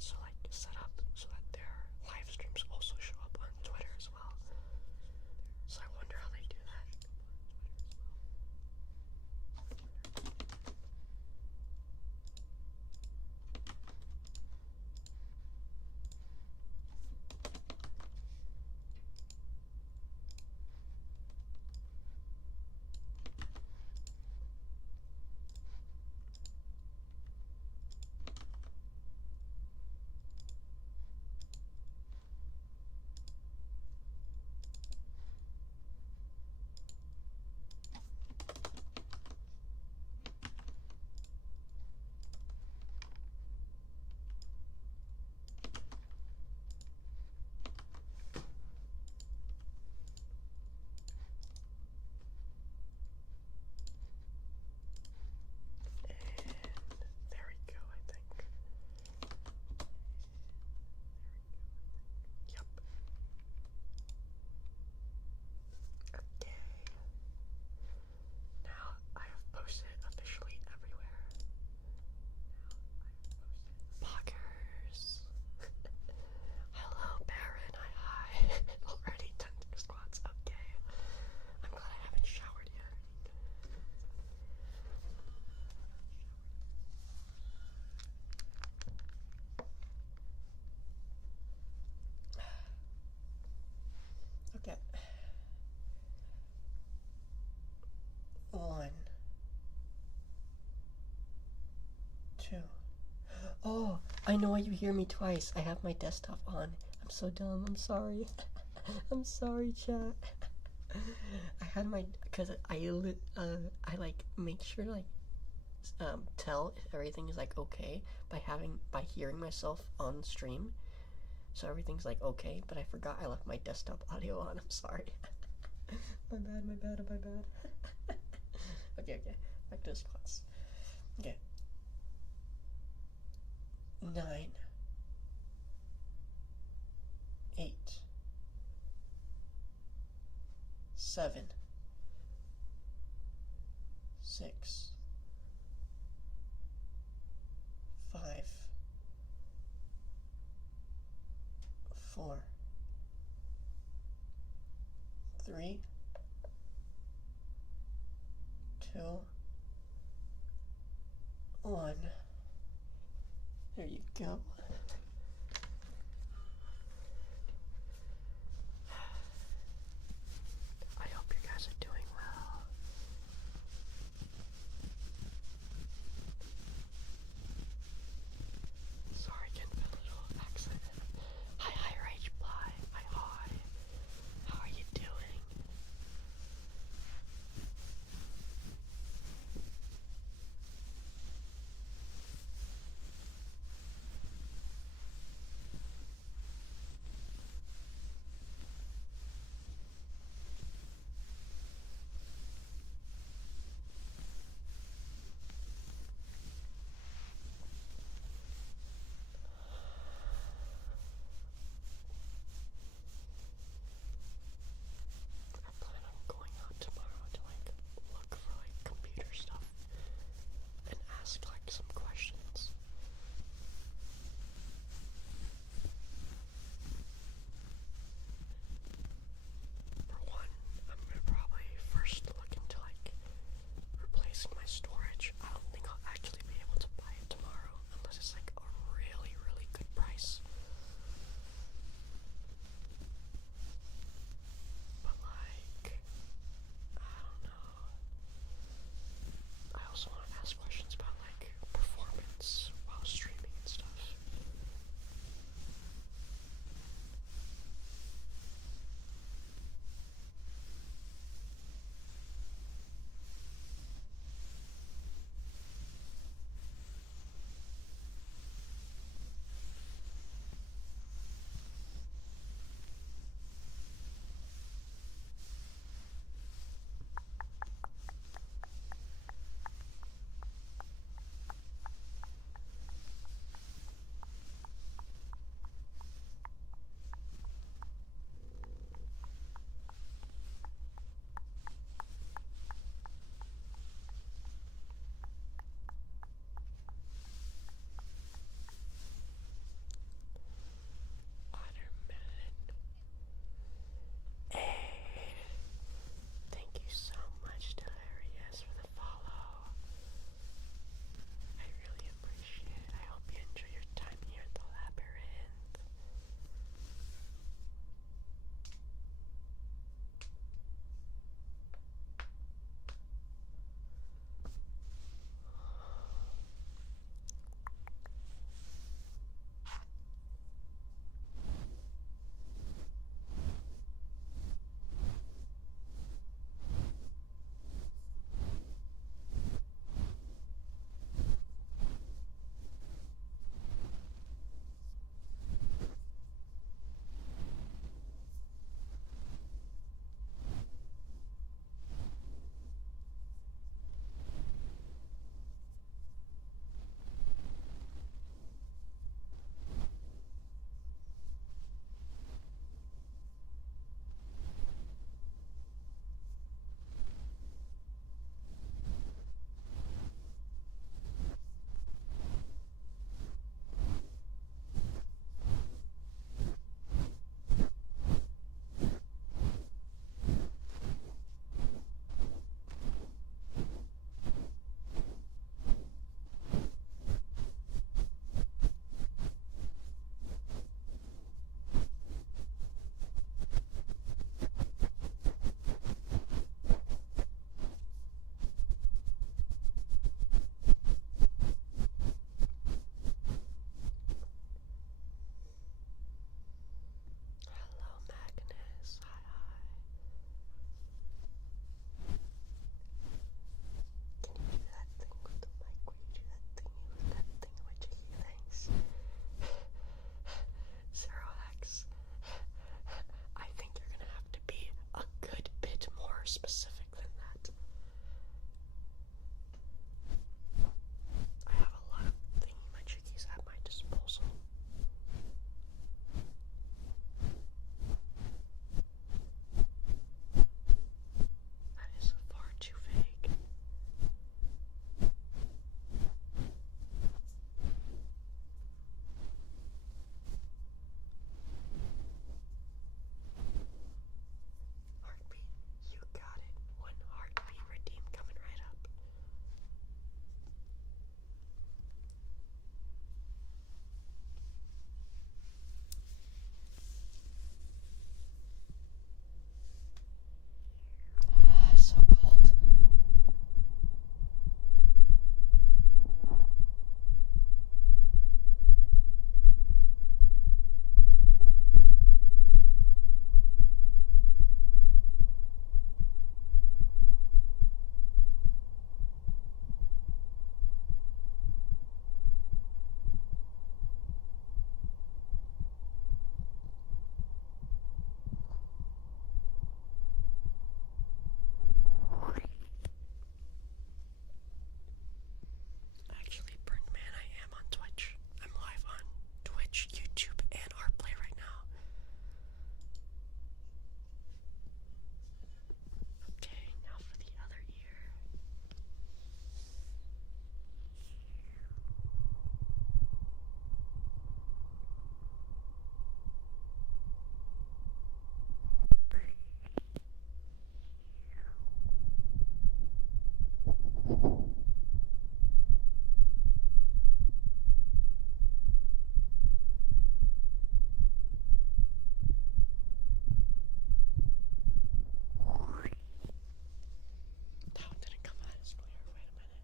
so like set up so that their live streams also show up on Twitter as well. So I wonder how they do that. There we go, I think. Yep. Okay. Now I have posted officially everywhere. Poggers. Hello, Baron. Hi. Already 10 squats. Okay. I'm glad I haven't showered yet. Okay. 1, 2. Oh, I know why you hear me twice. I have my desktop on. I'm so dumb. I'm sorry. I'm sorry, chat. I had my, because I like make sure to like tell if everything is like okay by hearing myself on stream, so everything's like okay. But I forgot I left my desktop audio on. I'm sorry. my bad. Okay, back to the squats. Okay. 9, 8, 7, 6, 5, 4, 3, 2, 1. There you go. I hope you guys are doing well. Sorry again for the little accent. Hi, Rage Fly. Hi. How are you doing? more specific than that. I have a lot of thingy-majiggies at my disposal. That is far too vague. Heartbeat, you got it. One heartbeat redeem coming right up. So cold. Actually, Burnt Man, I am on Twitch. I'm live on Twitch, YouTube, and Artplay right now. Okay, now for the other ear. That one didn't come out as clear. Wait a minute.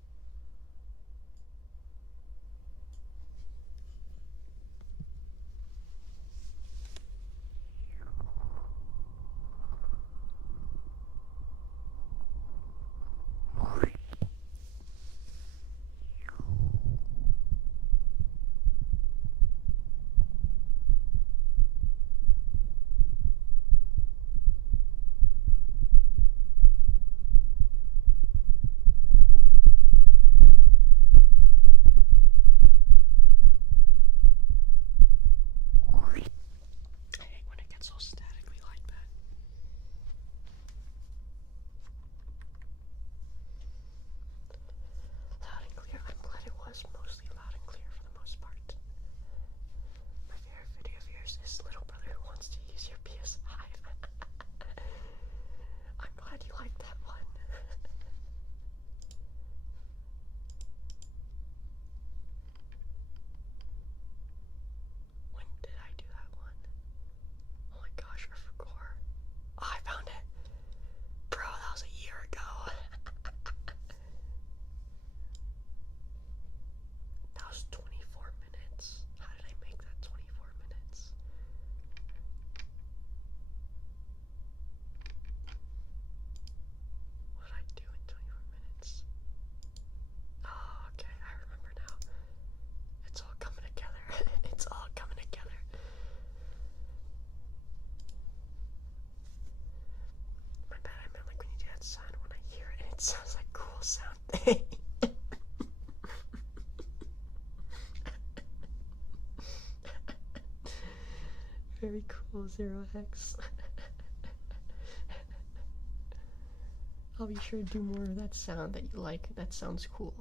I hate when it gets so statically like that. Loud and clear. I'm glad it was mostly loud and clear for the most part. My favorite video of yours is Little Brother Who Wants to Use Your PS5. I'm glad you liked that one. When did I do that one? Oh my gosh, I forgot. Oh, I found it. Bro, that was a year ago. That was 24 minutes. How did I make that 24 minutes? What did I do in 24 minutes? Oh, okay, I remember now. It's all coming together. It's all coming together. My bad, I meant like when you do that sound when I hear it and it sounds like cool sound thing. Very cool, Zero Hex. I'll be sure to do more of that sound that you like. That sounds cool.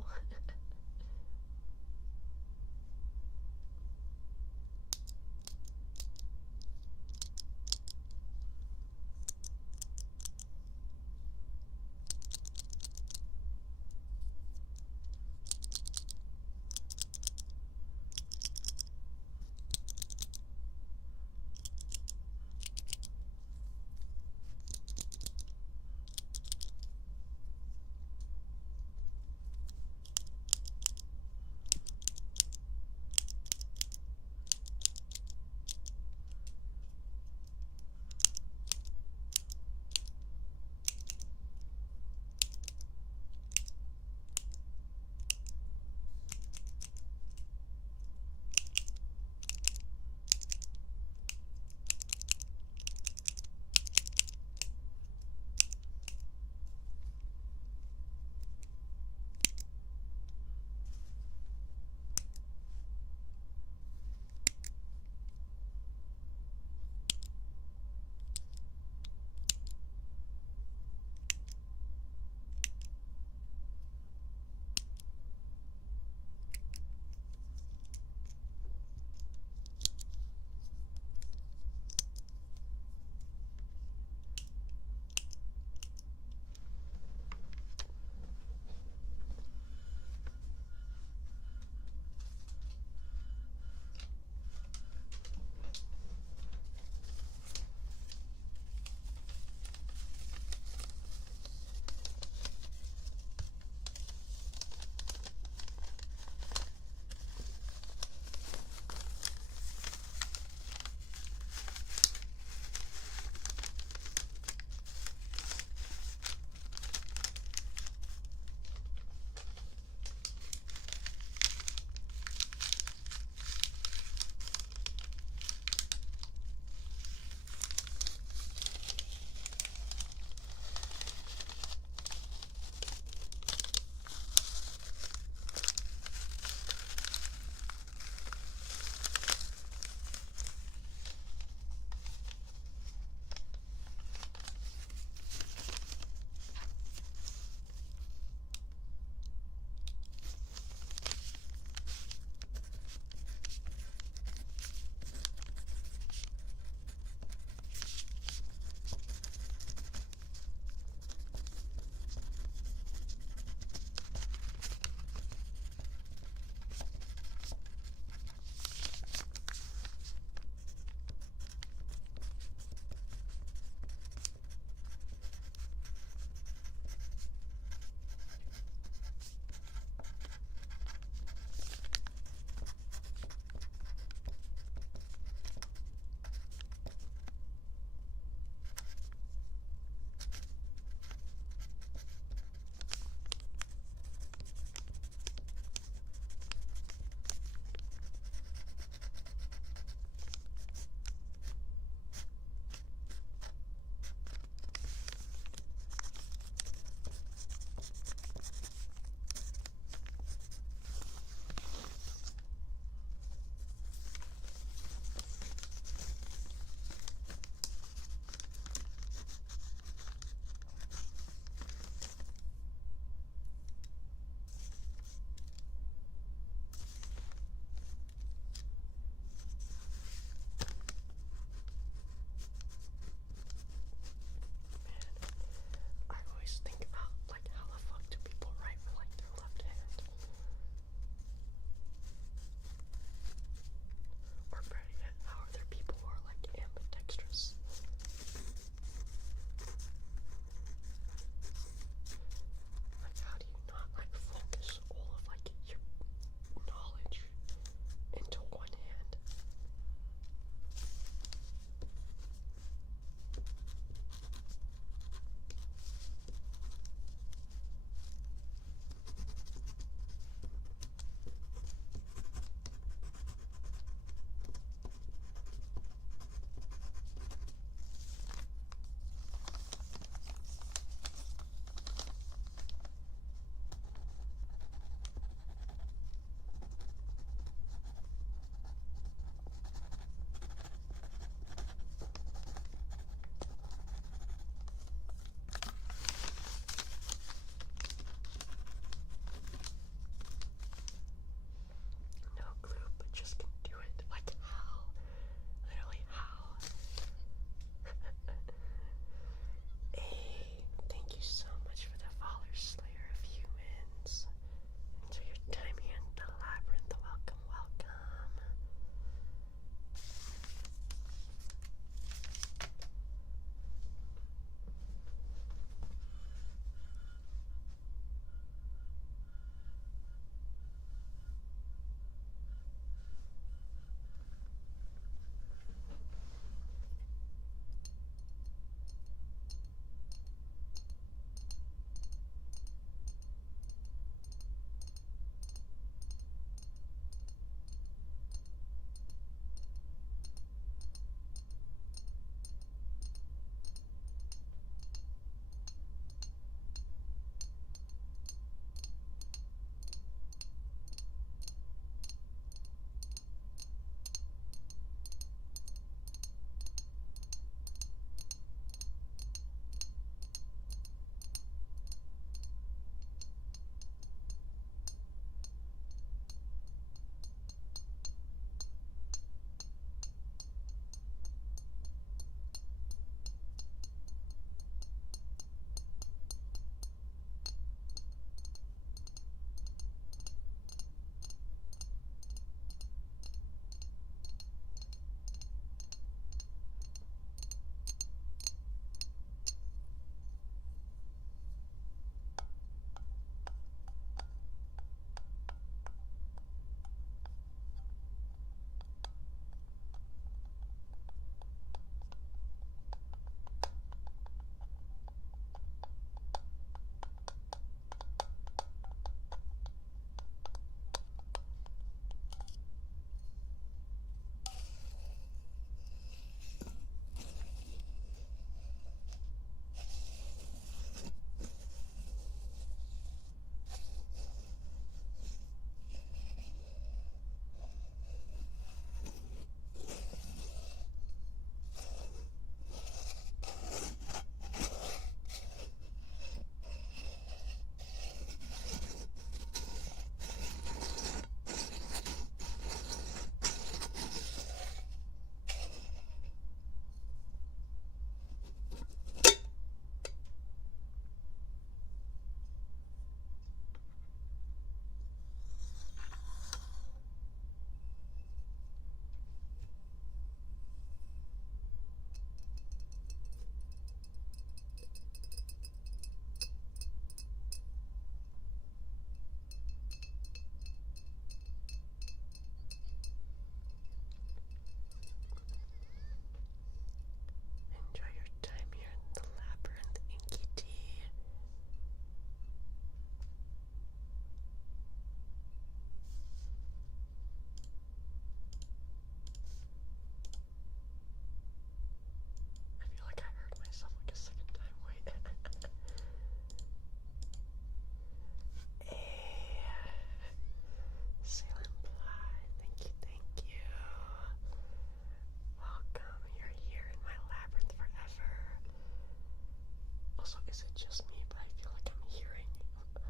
is it just me, but I feel like I'm hearing,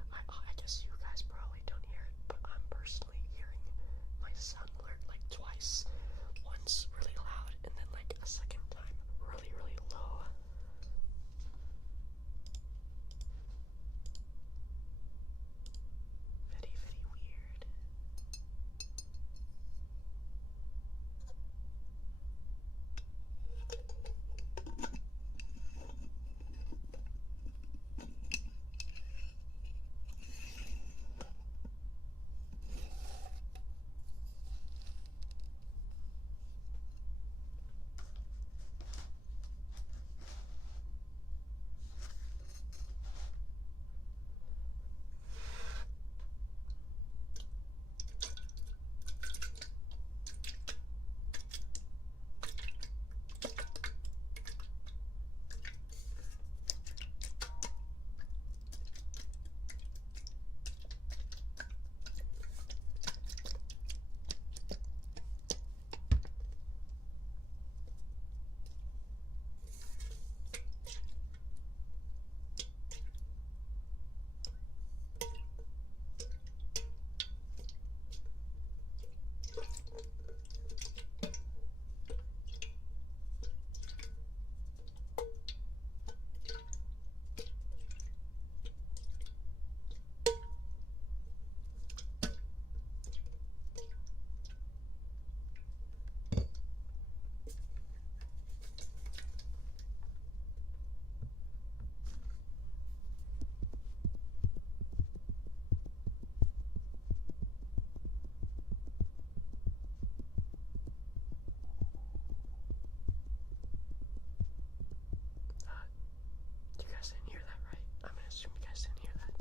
I guess you guys probably don't hear it, but I'm personally hearing my sound alert like twice. Once really loud, and then like a second time really, really low. Very, very weird. You guys didn't hear that, right? I'm gonna assume you guys didn't hear that.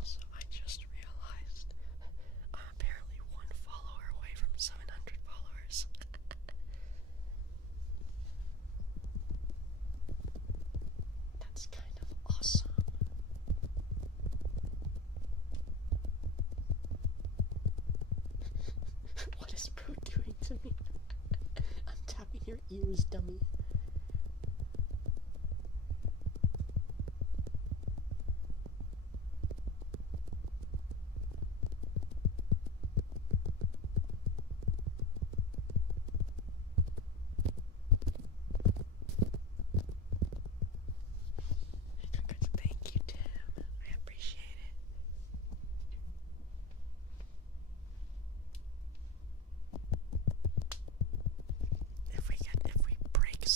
Also, I just realized I'm apparently one follower away from 700 followers. That's kind of awesome. What is Bro doing to me? I'm tapping your ears, dummy. Thank you, Tim. I appreciate it. If we break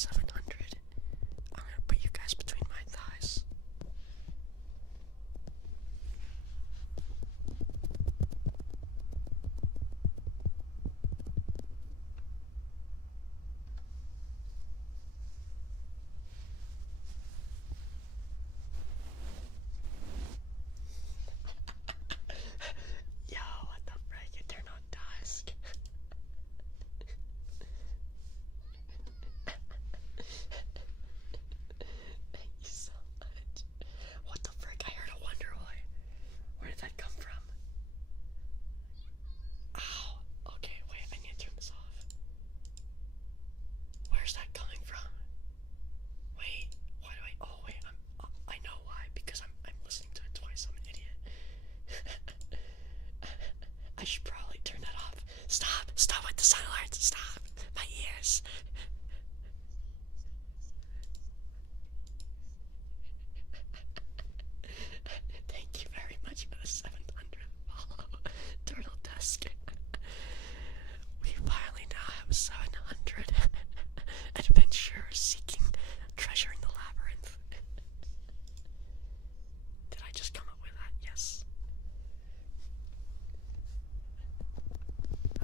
should probably turn that off. Stop! Stop with the sound alerts! Stop! My ears! Thank you very much for the 700 follow, Turtle Tusk. We finally now have 700 adventurers seeking treasure in the labyrinth. Did I just come up with that? Yes.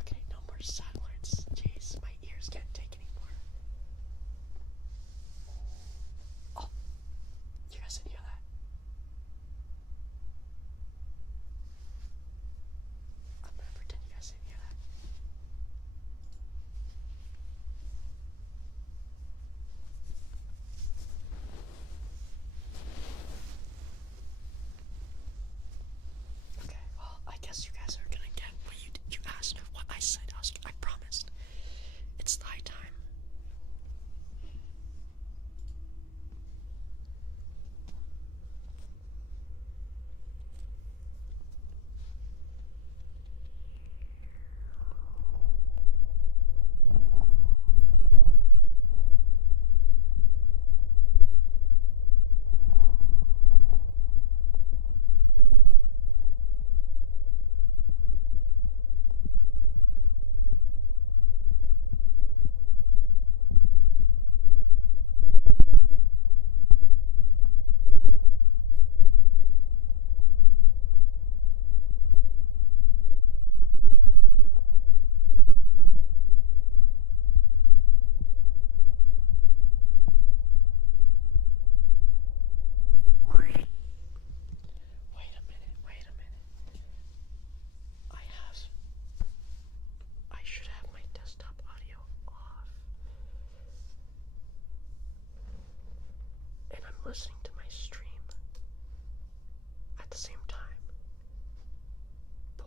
Okay, no more silence. Jeez, my ears can't take anymore. Oh, you guys didn't hear that? I'm gonna pretend you guys didn't hear that. Okay, well, I guess you guys are gonna get what you asked, what I said. I promised. It's high time. Wait a minute. I should have my desktop audio off. And I'm listening to my stream at the same time. But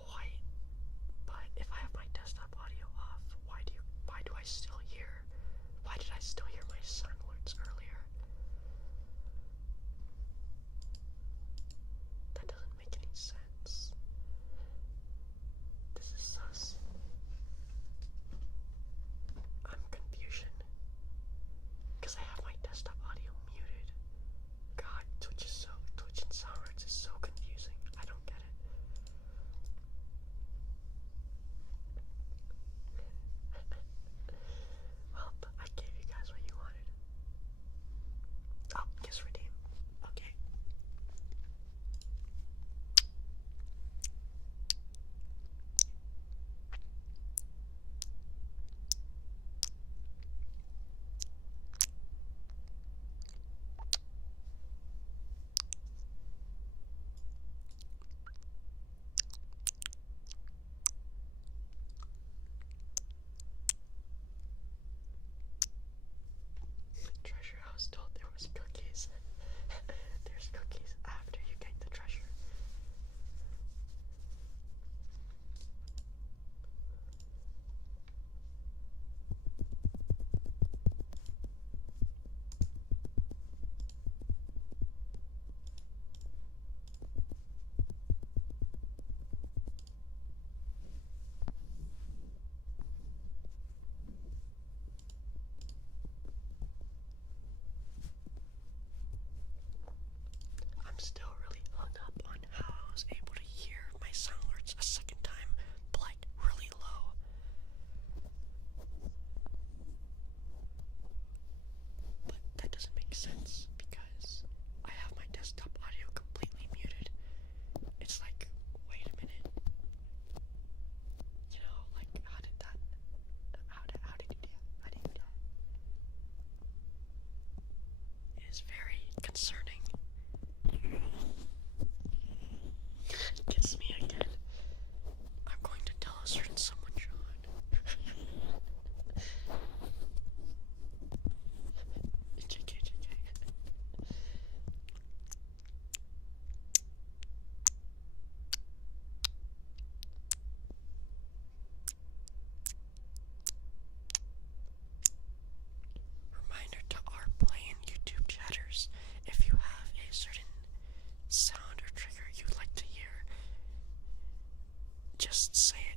if I have my desktop audio off, why did I still hear my sound alerts earlier? That doesn't make any sense. This is sus. I'm confusion. Because I have my desktop audio muted. God, Twitch and sound alerts is so confusing. I don't get it. Well, I gave you guys what you wanted. Oh, guess redeem. Okay. Treasure, I was told there was cookies. There's cookies after you get the treasure. I'm still really hung up on how I was able to hear my sound alerts a second time, but like really low. But that doesn't make sense because I have my desktop audio completely muted. It's like, wait a minute. You know, like how did you do that? It is very concerning. Kiss me again. I'm going to tell a certain someone, John. JK. Reminder to our Play and YouTube chatters, if you have a certain sound or trigger you'd like to hear, just say it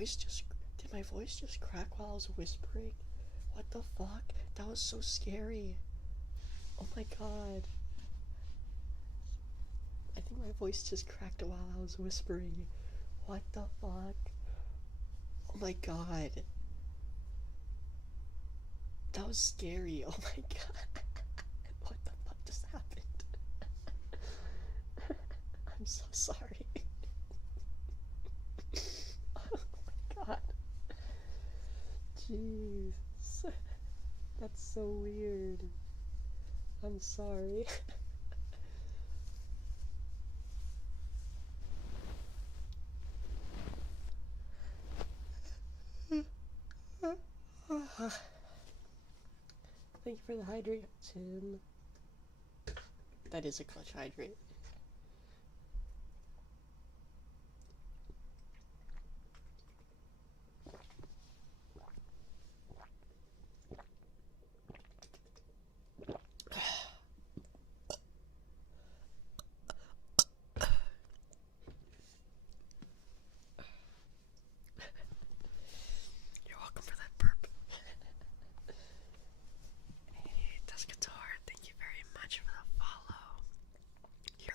did my voice just crack while I was whispering? What the fuck? That was so scary. Oh my god. I think my voice just cracked while I was whispering. What the fuck? Oh my god. That was scary. Oh my god. What the fuck just happened? I'm so sorry. Oh my god. Jeez. That's so weird. I'm sorry. Thank you for the hydration. That is a clutch hydrate. You're welcome for that burp. Hey, Guitar, thank you very much for the follow. You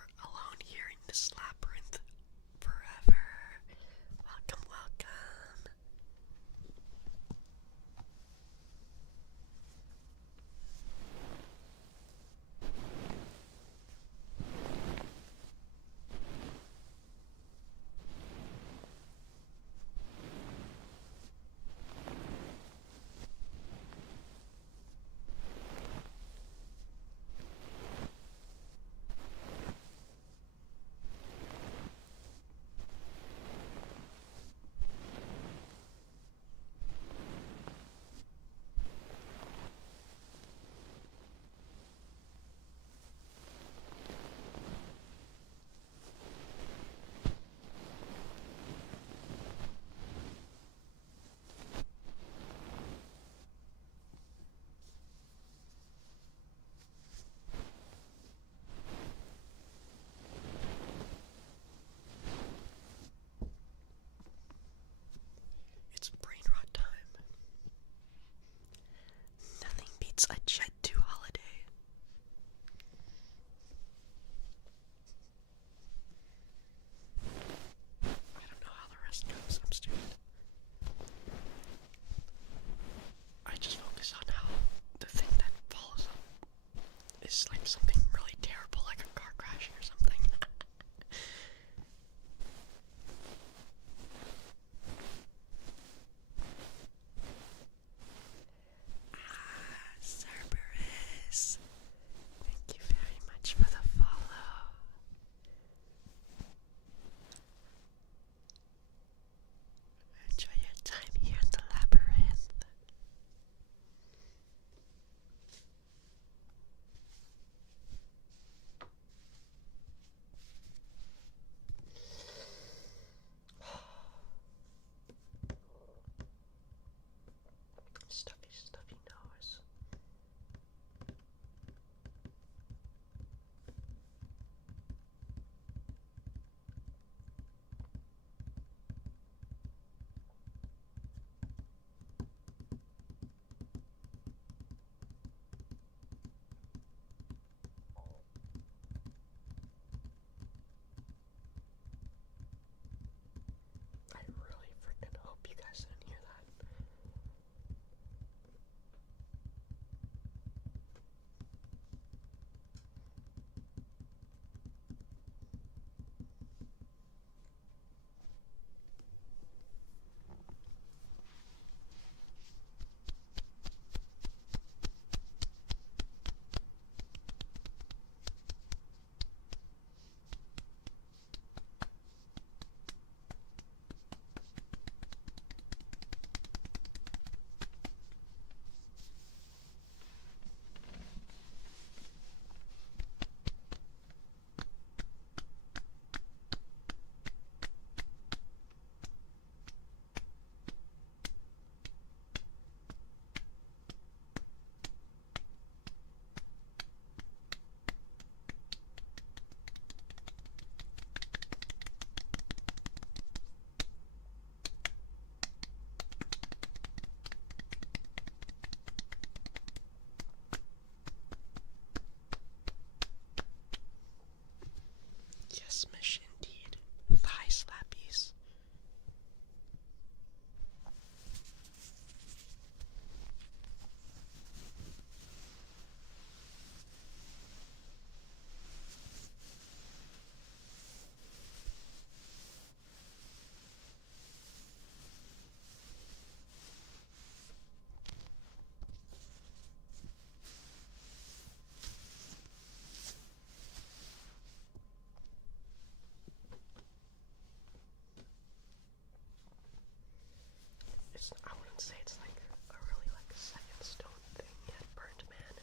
wouldn't say it's like a really like set in stone thing yet, Burnt Man.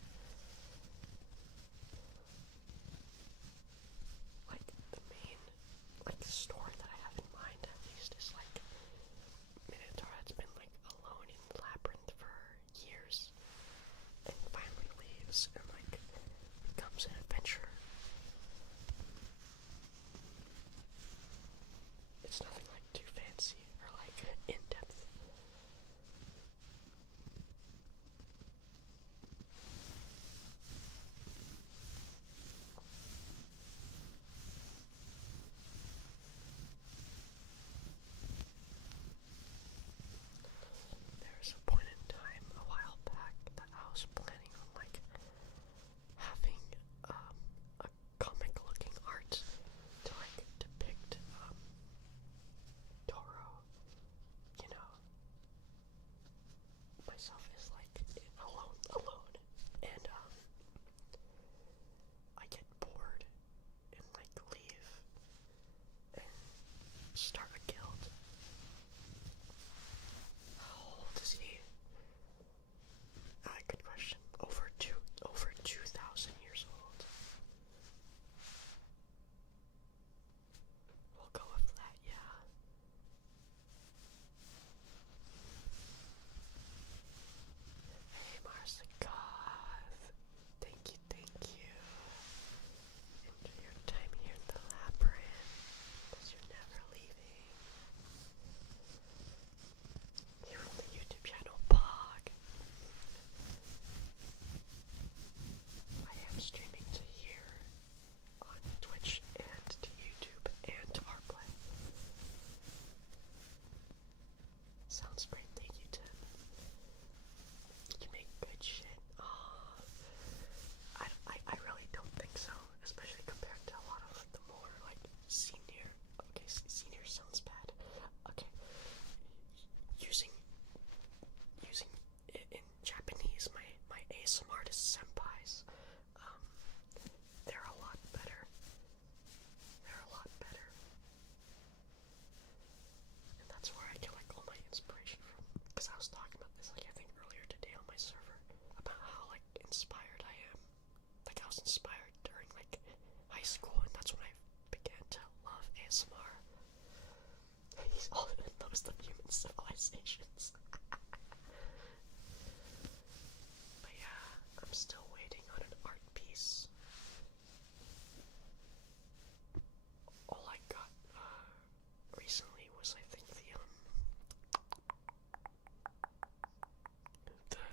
Like the main story that I have in mind at least is like Minotaur has been like alone in the labyrinth for years and finally leaves and like becomes an adventurer. It's nothing like too fancy or like in-depth. There was a point in time a while back that I was planning on like having a comic-looking art to like depict Toro, you know, myself is like alone, and I get bored and like leave and start a guild. How old is he? Good question. Over 2,000 years old. We'll go with that, yeah. Hey, Marsakov. Thank you. Enjoy your time here in the labyrinth, because you're never leaving. Here from the YouTube channel Pog. I am streaming to here on Twitch and to YouTube and to Artplay. Sounds great, thank you, Tim. You make good shit. I really don't think so, especially compared to a lot of the more like senior. Okay, senior sounds bad. Okay, using it in Japanese, my ASMR artist senpais, they're a lot better. And that's where I get like all my inspiration from. Because I was talking about this like I think earlier today on my server about how like inspired I am. Like I was inspired during like high school, and that's when I began to love ASMR. He's all in those the human civilizations. But yeah, I'm still waiting on an art piece. All I got recently was I think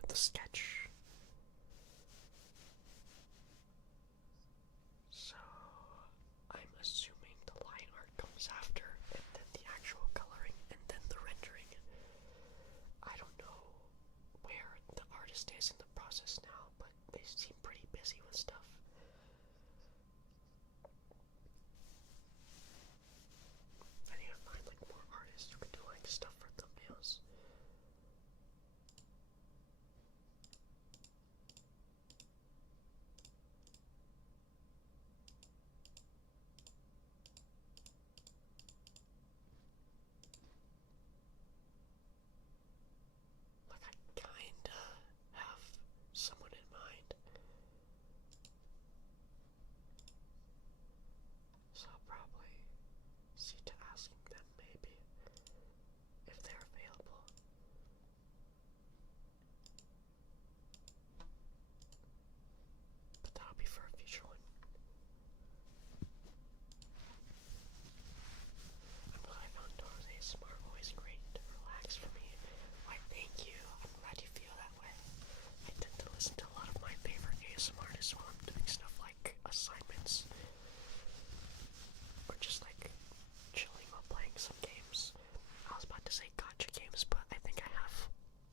the sketch. So I'm assuming the line art comes after, and then the actual coloring, and then the rendering. I don't know where the artist is in the process now, but they seem pretty busy with stuff. I need to find like more artists who can do like stuff for thumbnails. Like I kinda have someone in mind. So I'll probably see to asking them maybe if they're available. But that'll be for a future one. I'm glad I found Toro's ASMR always great to relax for me. Why, thank you. I'm glad you feel that way. I tend to listen to a lot of my favorite ASMR artists while I'm doing stuff like assignments or just like chilling while playing some games. I was about to say gacha games, but I think I have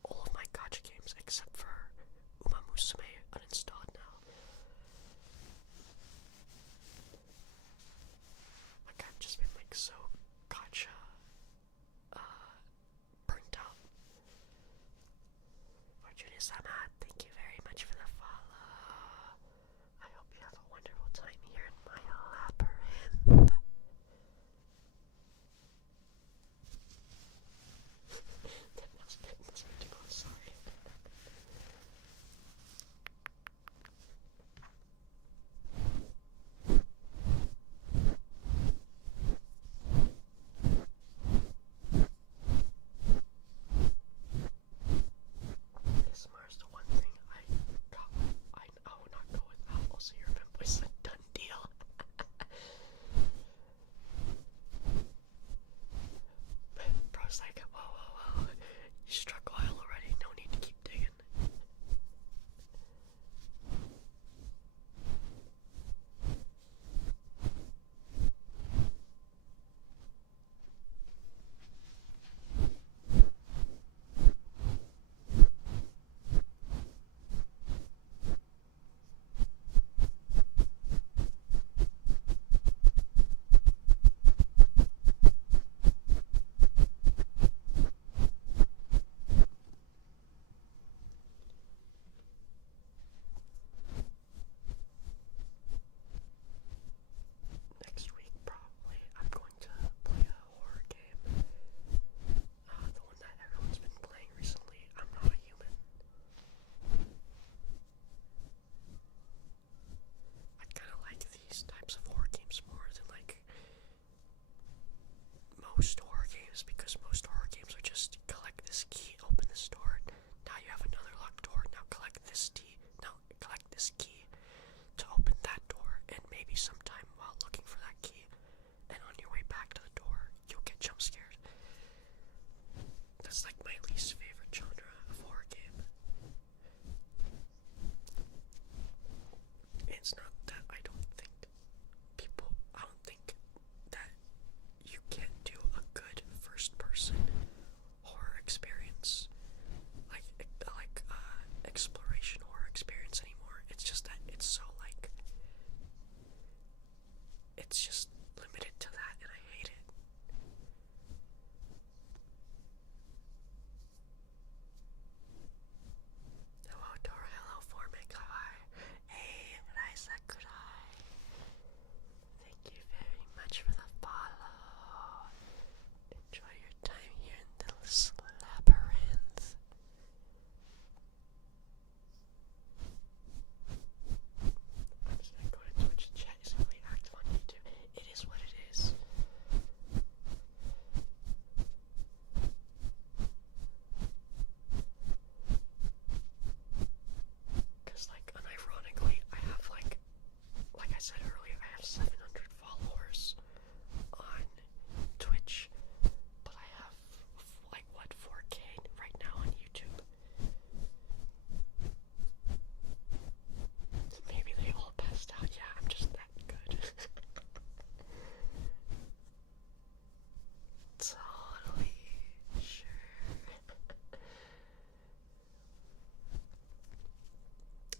all of my gacha games except for Uma Musume uninstalled now. Like I've just been like so gacha burnt out. Fortuna-sama, thank you very much for the follow. I hope you have a wonderful time here in my labyrinth. That was good. collect this key to open that door, and maybe sometime while looking for that key, and on your way back to the door, you'll get jump scared. That's like my least favorite genre of horror game. It's not that I don't think that you can't do a good first-person horror experience, like exploration horror experience anymore. It's just that it's so like, it's just limited to that, and I hate it. Hello Dora, hello Formic, hi. Hey, Sakurai. Thank you very much for the follow. Enjoy your time here in this labyrinth. I'm just gonna go to Twitch chat. Is really active on YouTube. It is what it is. Cause like unironically, I have like I said earlier, I have 700 followers on Twitch, but I have like 4K right now on YouTube. Maybe they all passed out. Yeah, I'm just that good. Totally sure.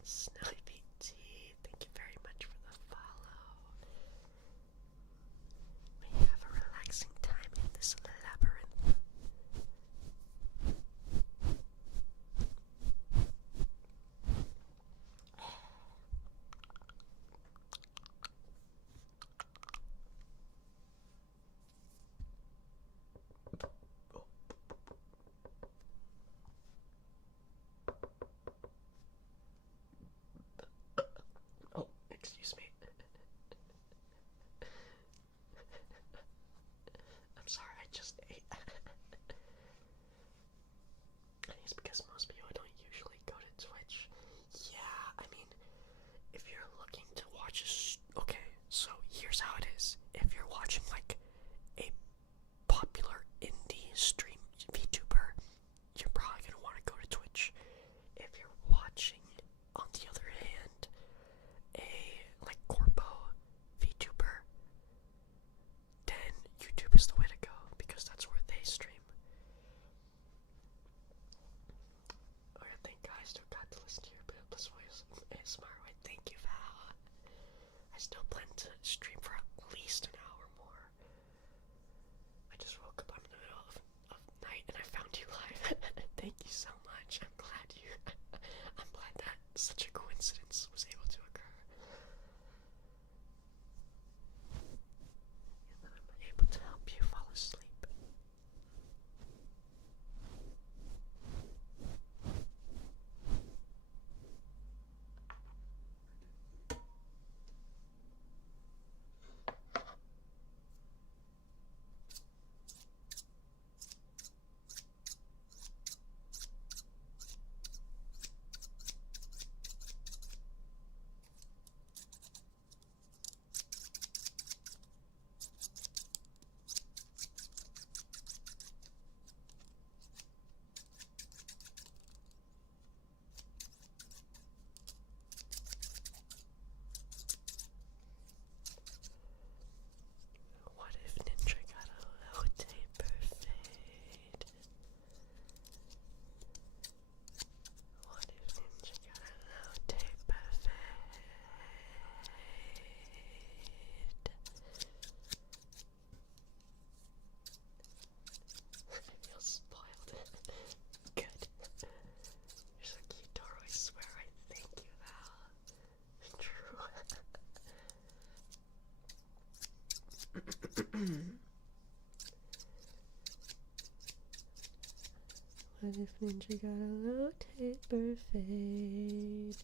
Snowy BT, thank you very much for the follow. We have a relaxing time in this labyrinth. Oh, excuse me. I'm sorry, I just ate. It's because most people don't usually go to Twitch. Yeah, I mean, if you're looking to watch okay, so here's how it is. If you're watching like a popular indie stream VTuber, you're probably gonna want to go to Twitch. If you're watching, on the other hand, a like corpo VTuber, then YouTube is the way to go because that's where they stream. Oh yeah, thank God I still got to listen to your Bliss Voice ASMR. Wait, thank you, Val. I still plan to stream for at least an hour more. I just woke up, I'm in the middle of night, and I found you live. Thank you so much. I'm glad that such a coincidence was able to occur. And that I'm able to help you fall asleep. What if Ninja got a low taper fade? What if Ninja got a low taper fade? I feel spoiled. Good. You're so cute, Doro. I swear. I thank you, Val. True. What if Ninja got a low taper fade?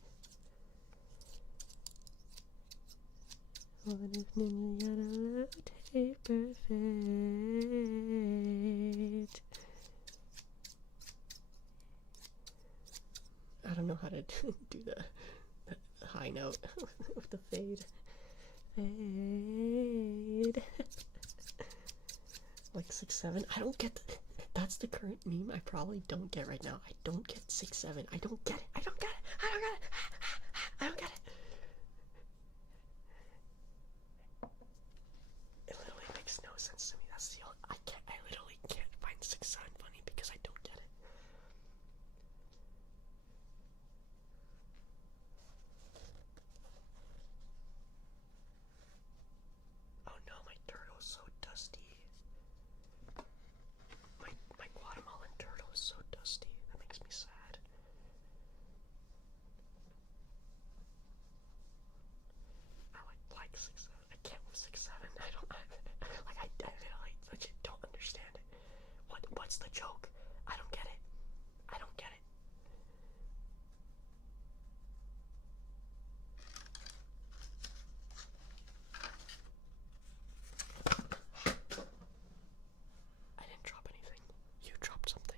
What if Ninja got a low taper fade? I don't know how to do the high note with the fade. Fade. Like 6'7". I don't get that's the current meme I probably don't get right now. I don't get 6'7". I don't get it. I don't get it. I don't get it. I don't get it. It literally makes no sense to me. That's the only, I literally can't find 6'7" funny because I don't get it. Oh no, my turtle's so dusty. My Guatemalan turtle is so dusty. That makes me sad. I like 6'7". I can't with 6'7". I don't I legit don't understand it. What's the joke? I don't get it. I don't get it. I didn't drop anything. You dropped something.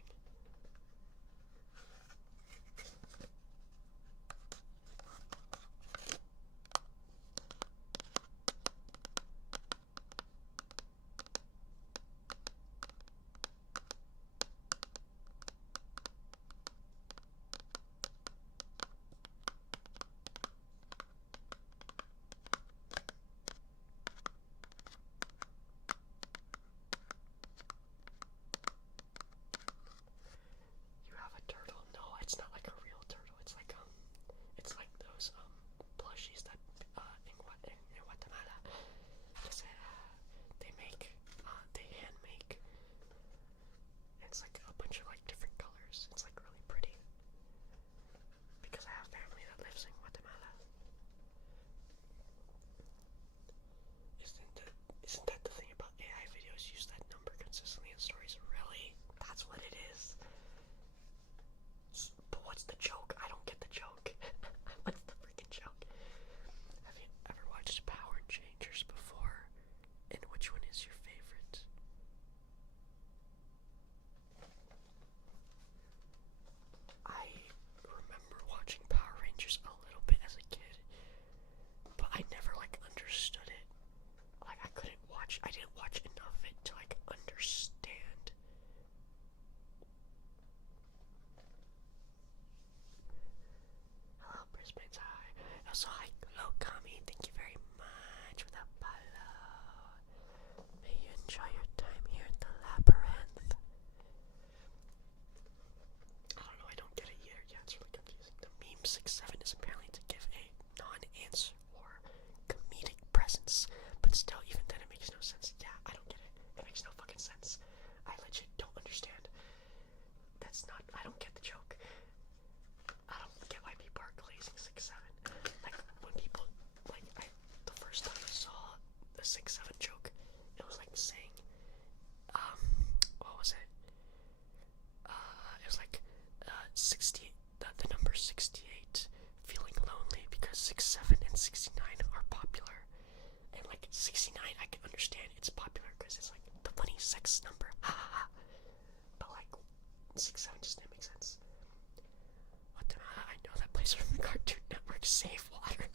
You have a turtle? No, it's not like a real turtle. It's like those plushies that in Guatemala, they make they hand make. It's like a bunch of like different colors. It's like really pretty because I have family that lives in Guatemala. Isn't that the thing about AI videos? Use that number consistently in stories. Really? That's what it is. But what's the joke? I don't get the joke. What's the freaking joke? Have you ever watched Power Changers before? And which one is your favorite? I remember watching Power Rangers a little bit as a kid, but I never like understood it. Like I didn't watch enough of it to like understand. Hello, Brisbane's hi. Also, hi, hello, Kami. Thank you very much for that follow. May you enjoy your time here at the labyrinth. I don't know, I don't get it either. Yeah, it's really confusing. The meme 6'7" is apparently to give a non-answer or comedic presence, but still, even then, it makes no sense. Yeah, I don't get it. It makes no fucking sense. I legit don't understand. I don't get the joke. I don't get why people are glazing 6'7". Like, when people, the first time I saw the 6'7" joke, it was like saying, what was it? It was like, 60, the number 68, feeling lonely because 67 and 69 are popular. And like 69, I can understand it's popular because it's like the funny sex number. But like 6'7" just didn't make sense. What the hell? I know that place from the Cartoon Network. Save water.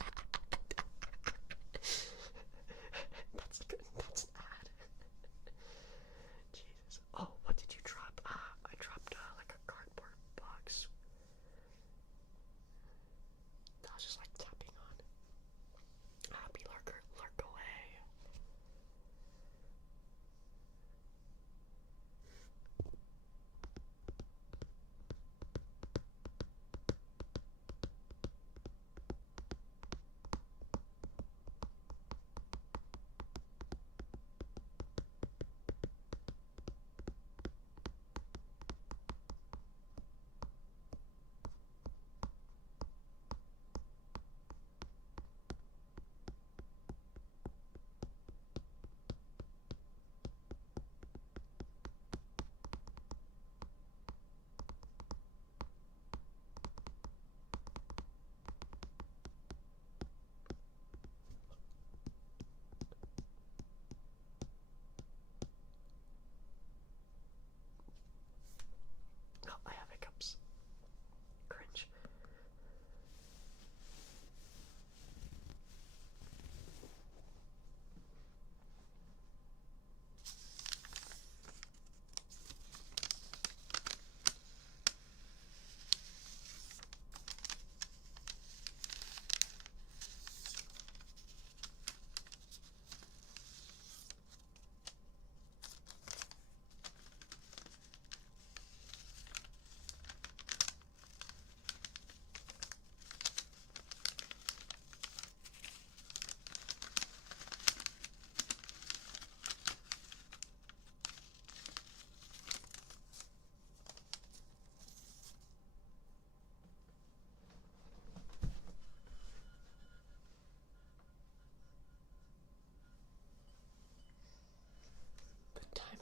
That's good. That's an ad. Jesus. Oh, what did you drop? I dropped like a cardboard box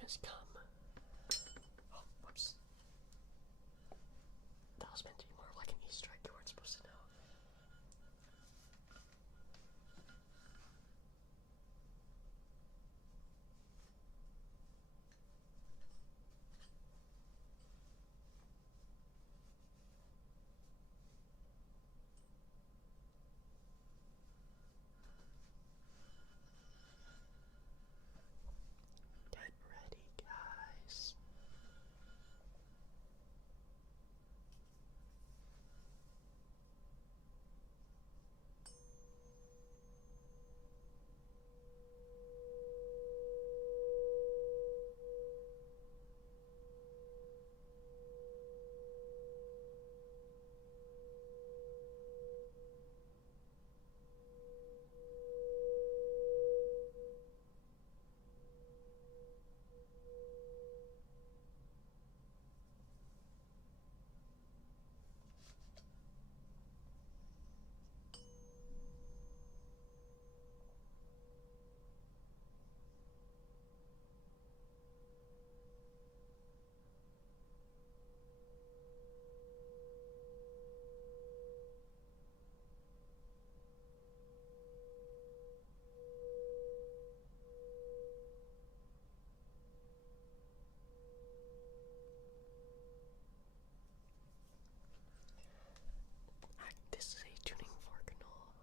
has come. Oh, whoops. That was meant to be more like an Easter egg. You weren't supposed to know. Get ready, guys. This is a tuning fork and all.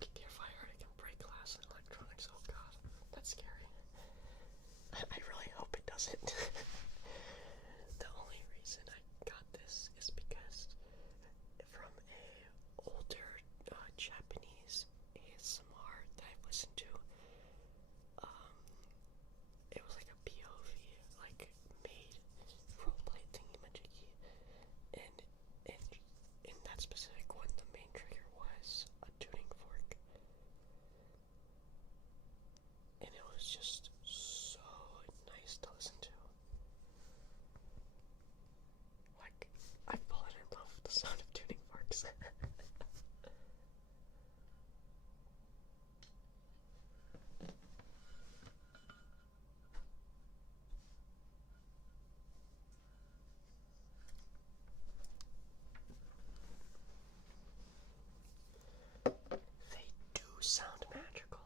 Careful, I heard it can break glass and electronics. Oh god, that's scary. I really hope it doesn't. The only reason I got this is because from a older Japanese ASMR that I've listened to, it was like a POV, like made roleplay thingy-majiggy, and in that specific one, the main trigger was a tuning fork, and it was just so nice to listen to. Like, I've fallen in love with the sound of tuning forks. They do sound magical.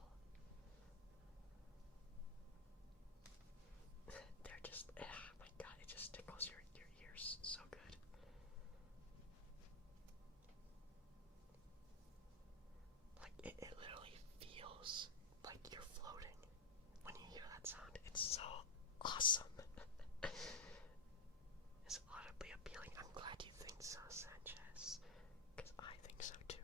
They're just, oh my god, it just tickles your ears so good. Like, it literally feels like you're floating when you hear that sound. It's so awesome. It's audibly appealing. I'm glad you think so, Sanchez, because I think so too.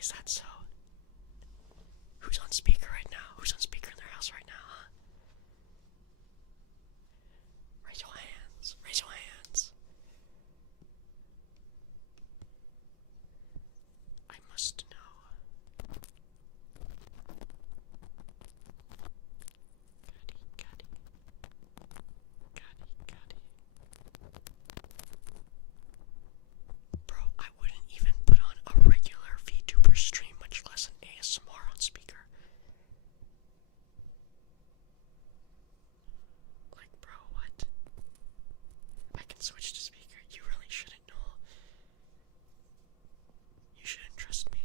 Is that so? Who's on speaker right now? Who's on speaker in their house right now, huh? Raise your hands. Raise your hands. I must know. Goody, goody. Goody, goody. Bro, I wouldn't even put on a regular VTuber stream, much less an ASMR on speaker. Like, bro, what? I can switch to speaker. You really shouldn't know. You shouldn't trust me.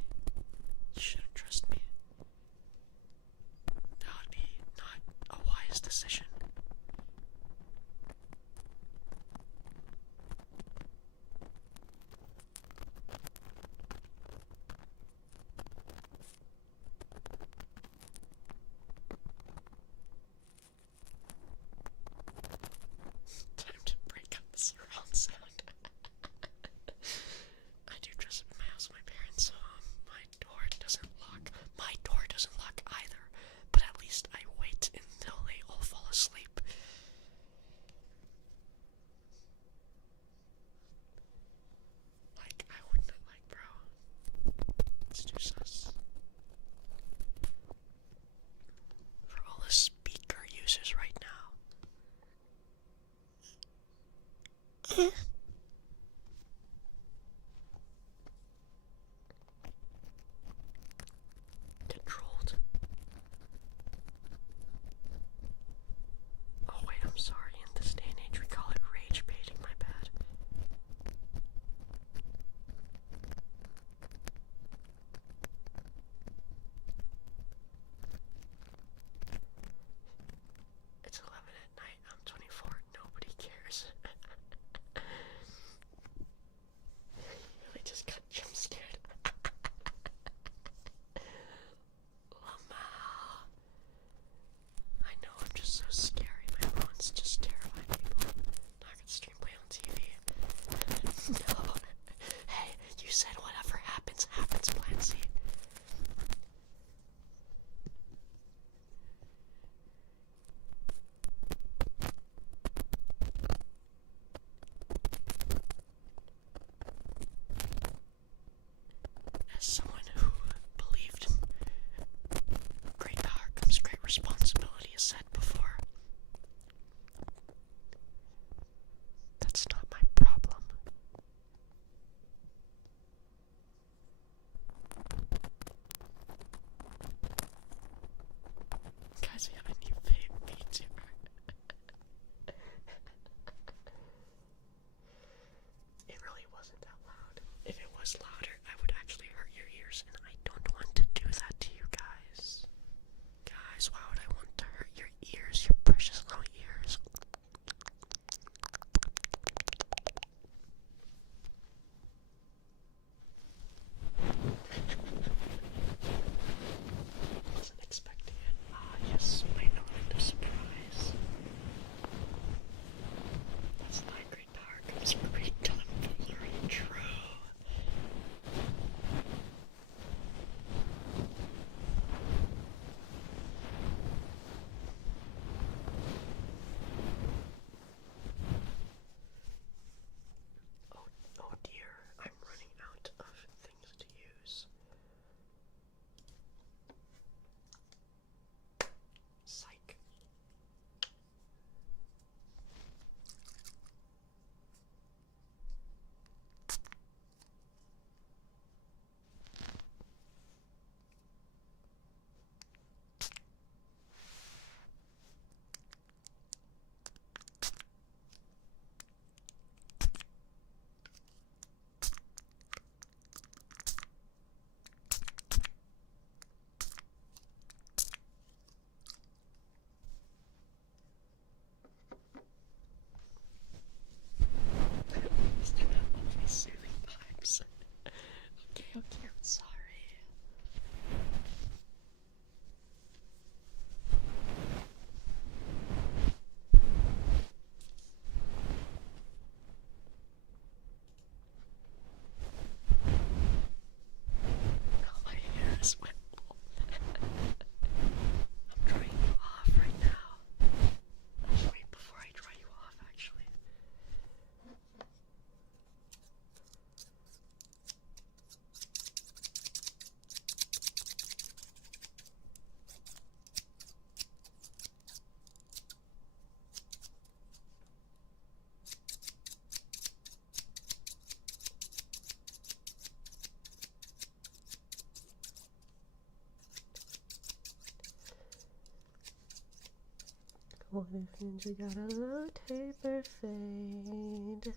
What if Ninja got a low taper fade?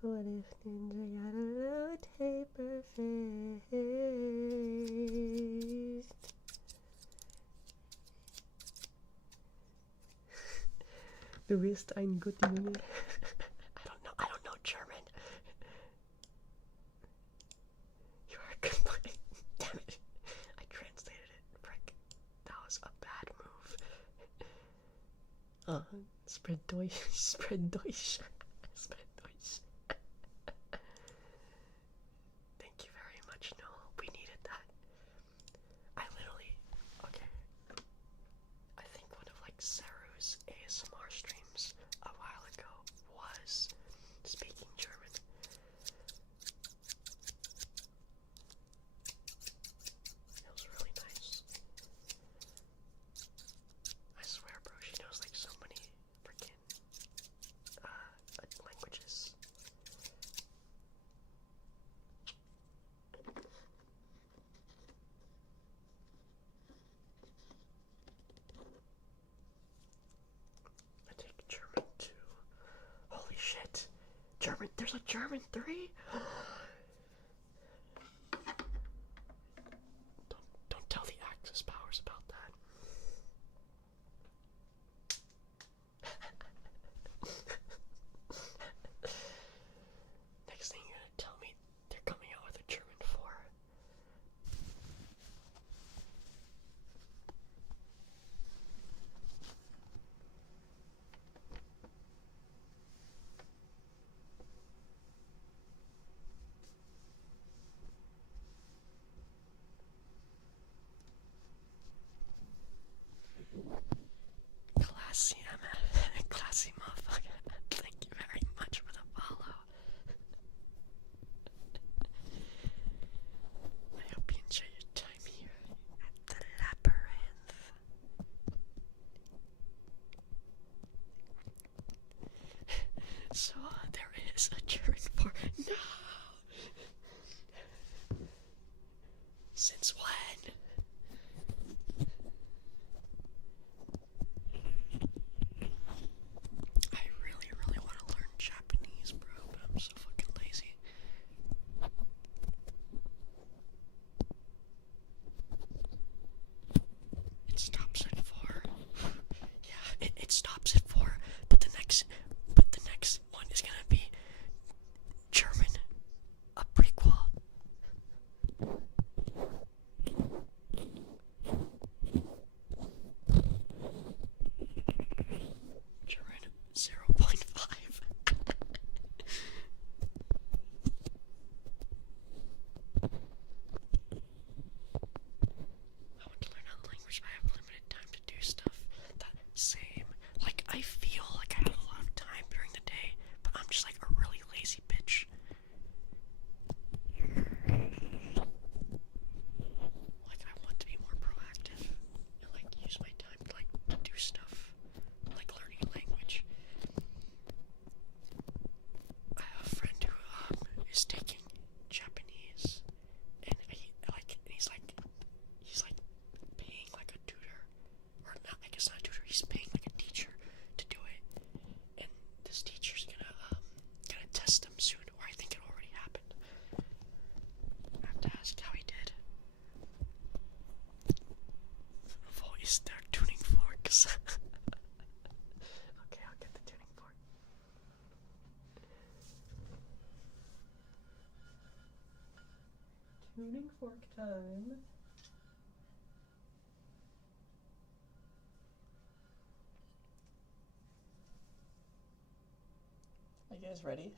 What if Ninja got a low taper fade? Du bist ein guter Junge. I don't know German. You are complaining. Damn it. I translated it. Frick. That was a bad move. Spread Deutsch. Spread Deutsch. Spread Deutsch. Thank you very much, Noel. We needed that. Okay. I think one of like Saru's ASMR streams a while ago was speaking German. It was really nice. I swear, bro, she knows like so many freaking languages. I take German too. Holy shit. German, there's a German 3? Don't tell the Axis powers about that. Next thing you're gonna tell me they're coming out with a German 4. Classy, classy motherfucker. Thank you very much for the follow. I hope you enjoy your time here at the labyrinth. So there is a German for no. Since when? I really want to learn Japanese, bro, but I'm so fucking lazy. It stops at 4. Yeah, it stops at 4, but the next one is gonna be German, a prequel. German 0.5. I want to learn another language, but I have limited time to do stuff. That same. Like, I feel like I have a lot of time during the day, but I'm just like a really lazy bitch. Like, I want to be more proactive and like use my time to like do stuff, like learning a language. I have a friend who is taking Japanese, and he's like paying like a tutor, or not, I guess not a tutor. He's paying like a teacher to do it, and this teacher's gonna test him soon, or I think it already happened. I have to ask how he did. Voice their tuning forks. Okay, I'll get the tuning fork. Tuning fork time. Are you guys ready?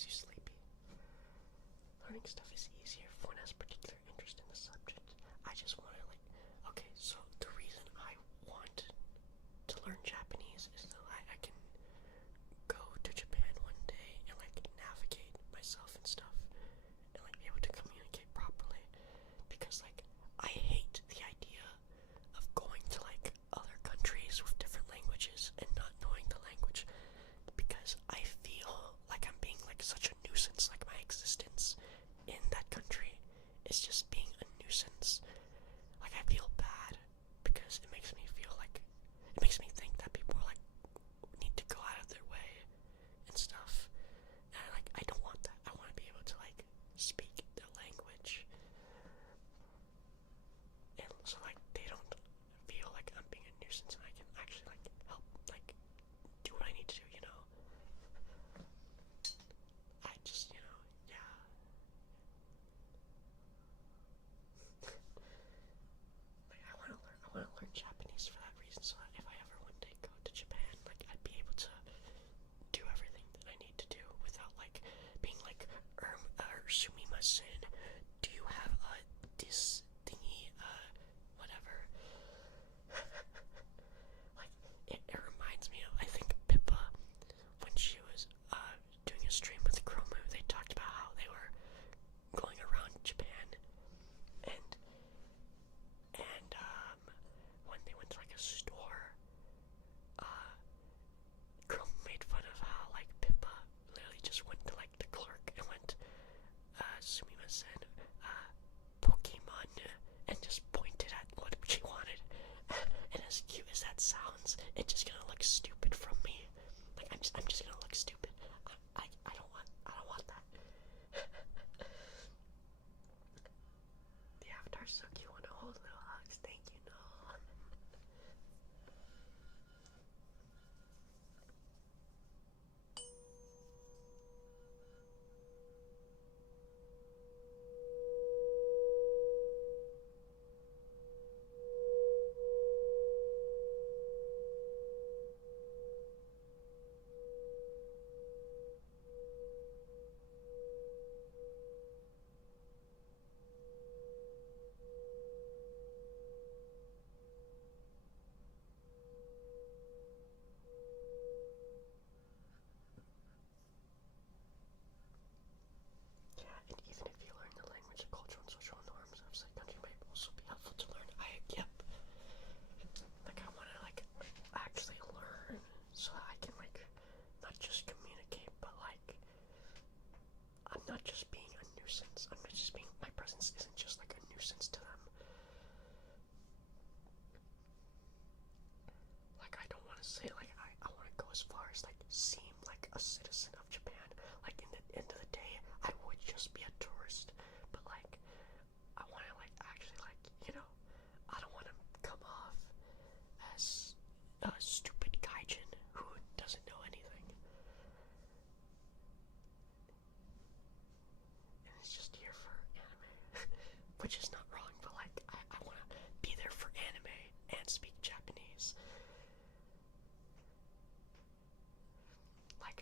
makes you sleepy. Learning stuff is easier if one has particular interest in the subject. I just want to okay, so the reason I want to learn Japanese is so I can go to Japan one day and navigate myself and stuff and be able to communicate properly, because I hate the idea of going to other countries with different languages and not knowing the language, because I feel like I'm being such a nuisance. My existence in that country is just being a nuisance. I feel bad because it makes me feel it makes me think that people need to go out of their way and stuff, and I don't want that. I want to be able to speak their language, and so they don't feel like I'm being a nuisance, and I can actually help do what I need to do, you know. I just, yeah. I want to learn Japanese for that reason, so that if I ever one day go to Japan, I'd be able to do everything that I need to do without being sumimasen, do you have this thingy, whatever. It reminds me of, I think, Pippa, when she was doing a stream with Chromu. They talked about how they were going around Japan, and when they went to a store, Chromu made fun of how Pippa literally just went to the clerk and went, sumimasen, Pokemon, and just pointed at what she wanted. And as cute as that sounds, it's just gonna look stupid from me. I'm just gonna look stupid. I don't want that. The avatar's so cute. Wanna hold little hugs. Thank you, no. And even if you learn the language, cultural and social norms of said country might also be helpful to learn. Yep. I wanna actually learn so that I can not just communicate, but I'm not just being a nuisance. I'm not just being, my presence isn't just a nuisance to them. I don't want to say I want to go as far as seem like a citizen of Japan. In the end of the day, I would just be a tourist, but I want to actually I don't want to come off as a stupid gaijin who doesn't know anything. And it's just here for anime, which is not wrong, but I want to be there for anime and speak Japanese. My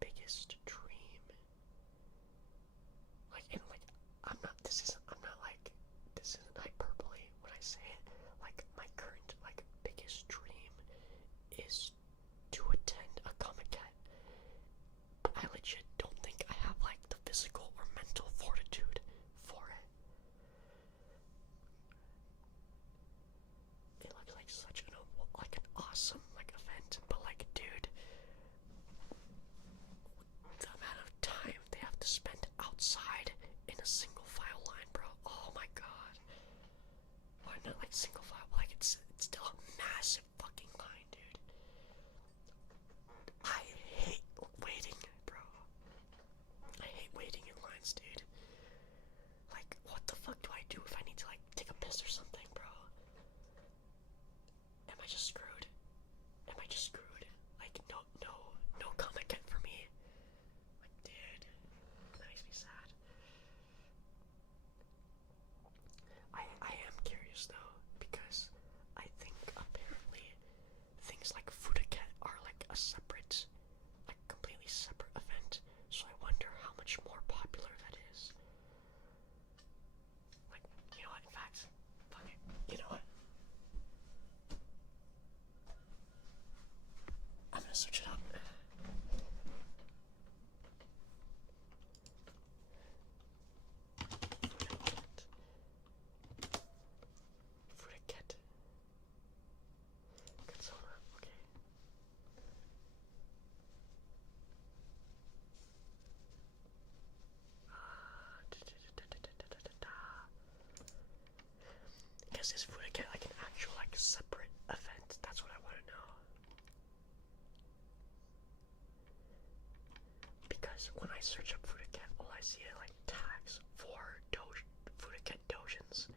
biggest dream, and this isn't hyperbole when I say it, my current, biggest dream is to attend a Comiket, but I legit don't think I have, the physical or mental fortitude for it. It looks like such an awesome, event, but, dude, is Fudaket like an actual like separate event? That's what I want to know. Because when I search up Fudaket, all I see are like tags for Fudaket dojins.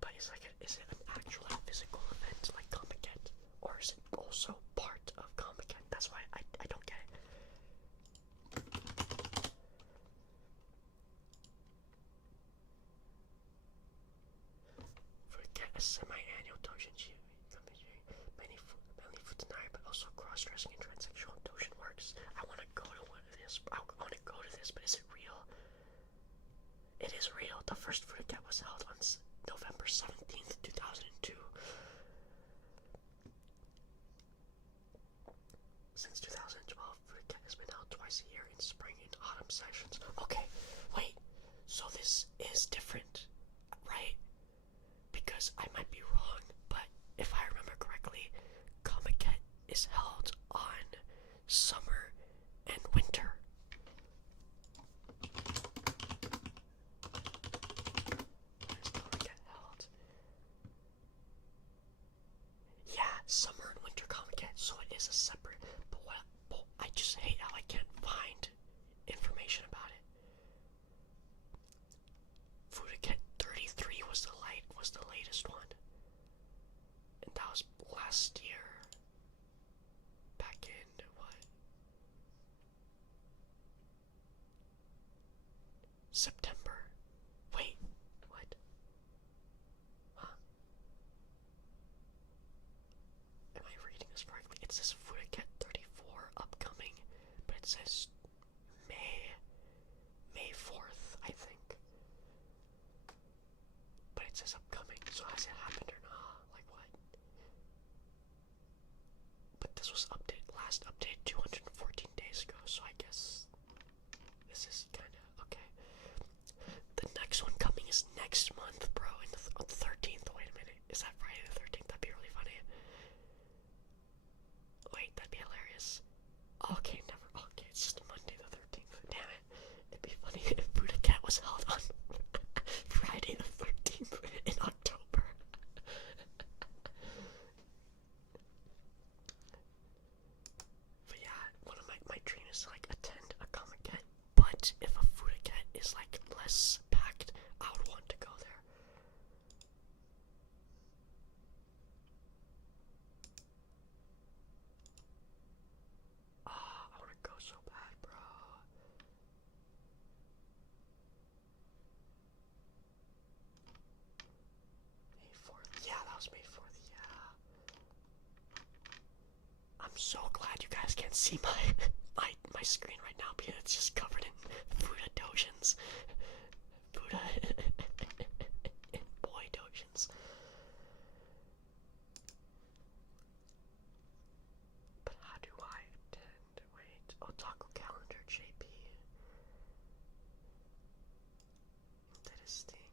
But is it an actual like, physical event like Comiket, or is it also part of Comiket? That's why I don't get it. Forget a semi-annual doujinshi. Mainly futanari, but also cross-dressing and transsexual doujin works. I want to go to one of this. I want to go to this, but is it real? It is real. The first Fudaket was held on November 17th, 2002. Since 2012, Fudaket has been held twice a year in spring and autumn sessions. Okay, wait. So this is different, right? Because I might be wrong, but if I remember correctly, Comiket is held on summer and winter. Where is Comiket held? Yeah, summer and winter Comiket, so it is a separate. But I just hate how I can't find information about it. Fudaket 33 was the latest one, and that was last year. Back in what? September. Wait, what? Huh? Am I reading this correctly? It says Fudaket 34 upcoming, but it says May 4th, I think. But it says upcoming, so has it happened or not? Like what? But this was last updated 214 days ago, so I guess this is kinda okay. The next one coming is next month, bro, on the 13th. Wait a minute, is that Friday the 13th? That'd be really funny. Wait, that'd be hilarious. Okay, it's just Monday the 13th. Damn it. It'd be funny if Fudaket was held on Friday the 13th in October. But yeah, one of my dream is to like attend a Comiket, but if a Fudaket is like less packed, I would want to go there. I want to go so bad, bro. May 4th. Yeah, that was May 4th, yeah. I'm so glad you guys can't see my screen right now because it's just covered in Fuda dojins. Fuda boy dojins. But how do I attend? Wait. Otaku calendar JP. Interesting.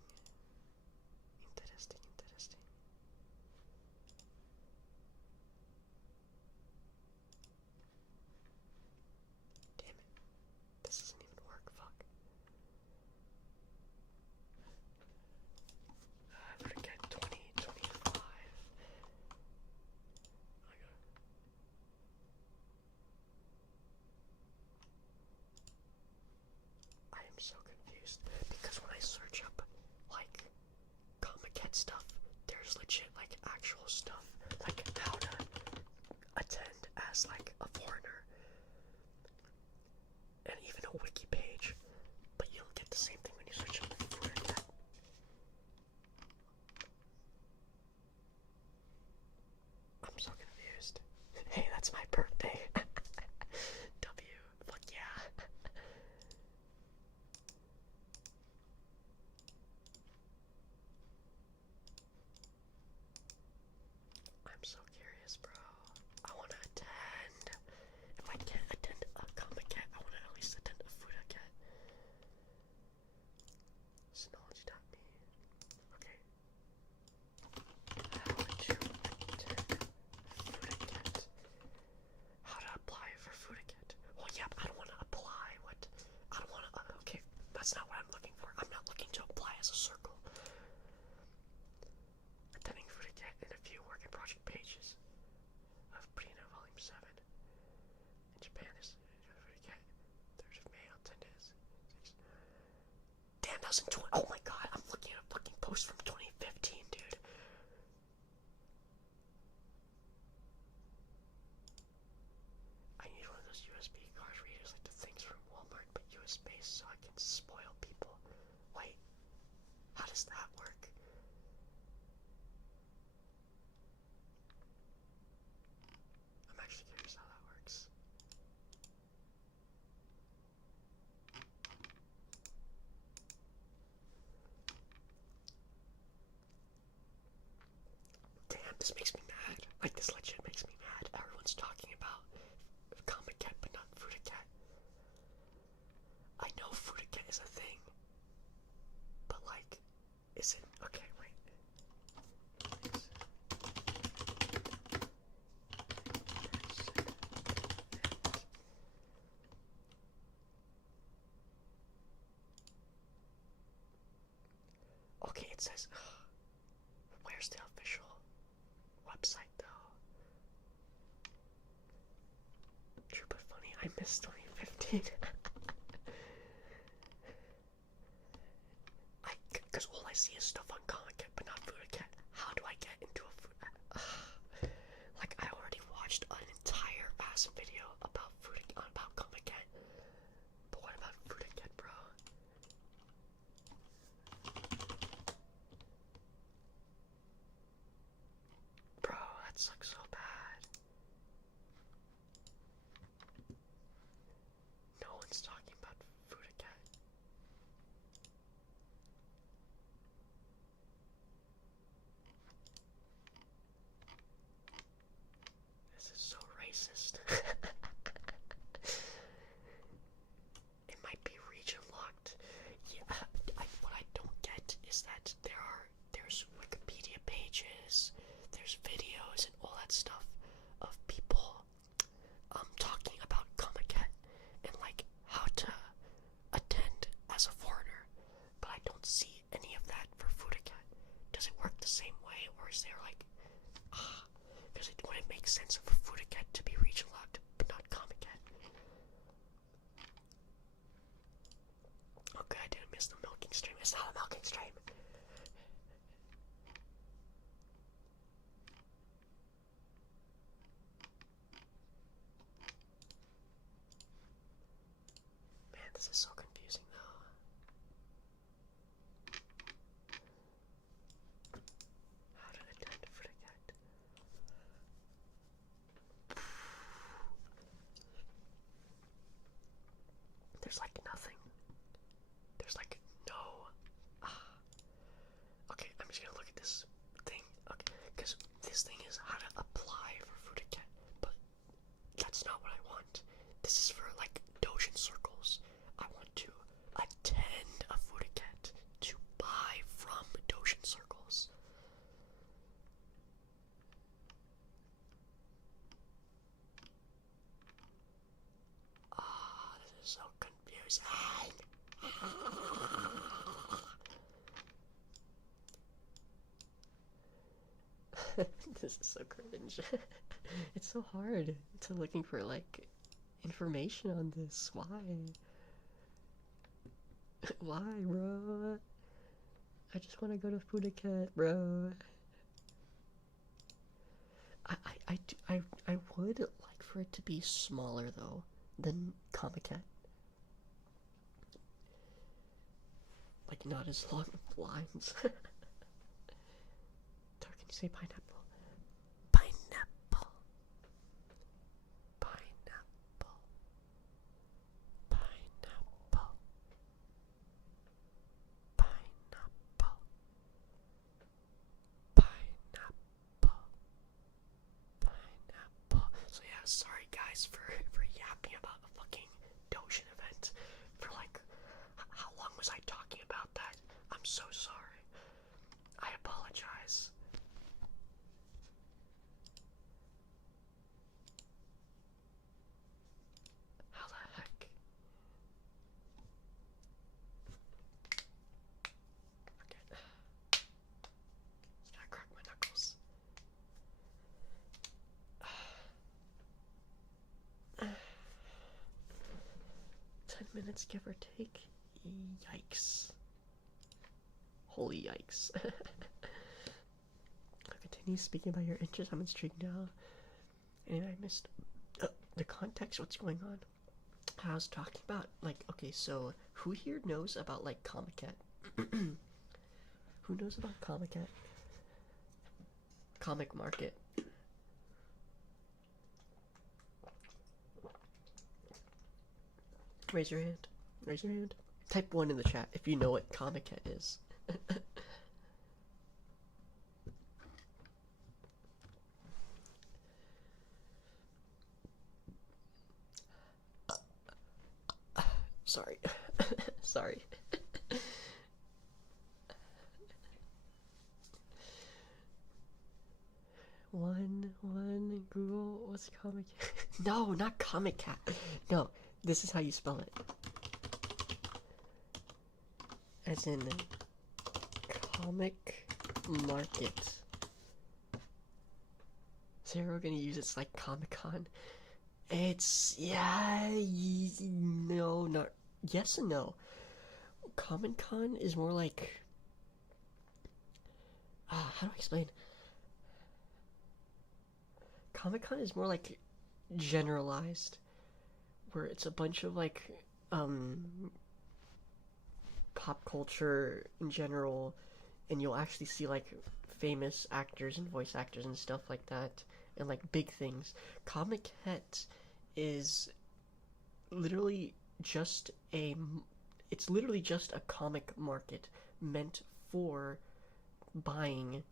Damn it. This doesn't even work. Fuck. Forget 2025. I am so confused because when I search up like Comiket stuff, there's legit like actual stuff like how to attend as like a foreigner, and even a wiki page, but you don't get the same thing when you search up Fudaket. I'm so confused. Hey, that's my birthday. W. Fuck yeah. I'm so curious, bro. I want to attend. If I can't attend a Comiket, I want to at least attend a Fudaket. Synology.me. Okay. How to attend Fudaket. How to apply for Fudaket. 2020. Oh my god, I'm looking at a fucking post from 2015, dude. I need one of those USB card readers like the things from Walmart, but USB so I can spoil people. Wait, how does that work? I'm actually curious how that works. Damn, this makes me mad. Like, this legit makes me mad. Everyone's talking about Comiket, but not Fruiticat. I know Fruiticat is a thing, but like, is it? Okay, wait. Okay, it says, where's the official website though? True but funny, I missed 2015. Because all I see is stuff on Comiket, but not Fruiticat. How do I get into a food? Like, I already watched an entire ass video about Comiket. But what about Fruiticat, bro? Bro, that sucks so bad. No one's talking about Fruiticat. This is so racist. It might be region locked. Yeah, what I don't get is that there's Wikipedia pages, there's videos and all that stuff of people talking about Comiket and like how to attend as a foreigner, but I don't see any of that for Fruiticat. Does it work the same way, or is there like because it wouldn't make sense for Fruiticat to be region locked but not Comiket? Okay, I didn't miss the milking stream. It's not a milking stream. Man, this is so confusing though. How to attend Fruiticat? There's like nothing. There's like no. Okay, I'm just gonna look at this thing. Okay, because this thing is how to apply for Fruiticat, but that's not what I want. This is for like Dojin circles. I want to attend a Fruiticat to buy from Dojin circles. This is so confusing. This is so cringe. It's so hard to looking for like information on this. Why? Why, bro? I just want to go to Fruiticat, bro. I would like for it to be smaller though than Comiket. Like not as long of lines. Can you say pineapple? Pineapple. Pineapple. Pineapple. Pineapple. Pineapple. Pineapple. So yeah, sorry guys for yapping about a fucking Dojin event. For like, how long was I talking about that? I'm so sorry. I apologize. How the heck? Okay. Just gotta crack my knuckles. 10 minutes, give or take. Yikes. Holy yikes. Continue speaking about your interest. I'm intrigued now. And I missed the context. What's going on? I was talking about, like, okay, so who here knows about, like, Comiket? Who knows about Comiket? Comic market. Raise your hand. Raise your hand. Type 1 in the chat if you know what Comiket is. Sorry. Sorry. One, Google, what's Comic? No, not Comic Cat. No, this is how you spell it. As in comic market. So we're gonna use it's like Comic Con. It's yeah, no, not yes and no. Comic Con is more like how do I explain? Comic Con is more like generalized, where it's a bunch of like pop culture in general, and you'll actually see like famous actors and voice actors and stuff like that, and like big things. Comiket is literally just a it's literally just a comic market meant for buying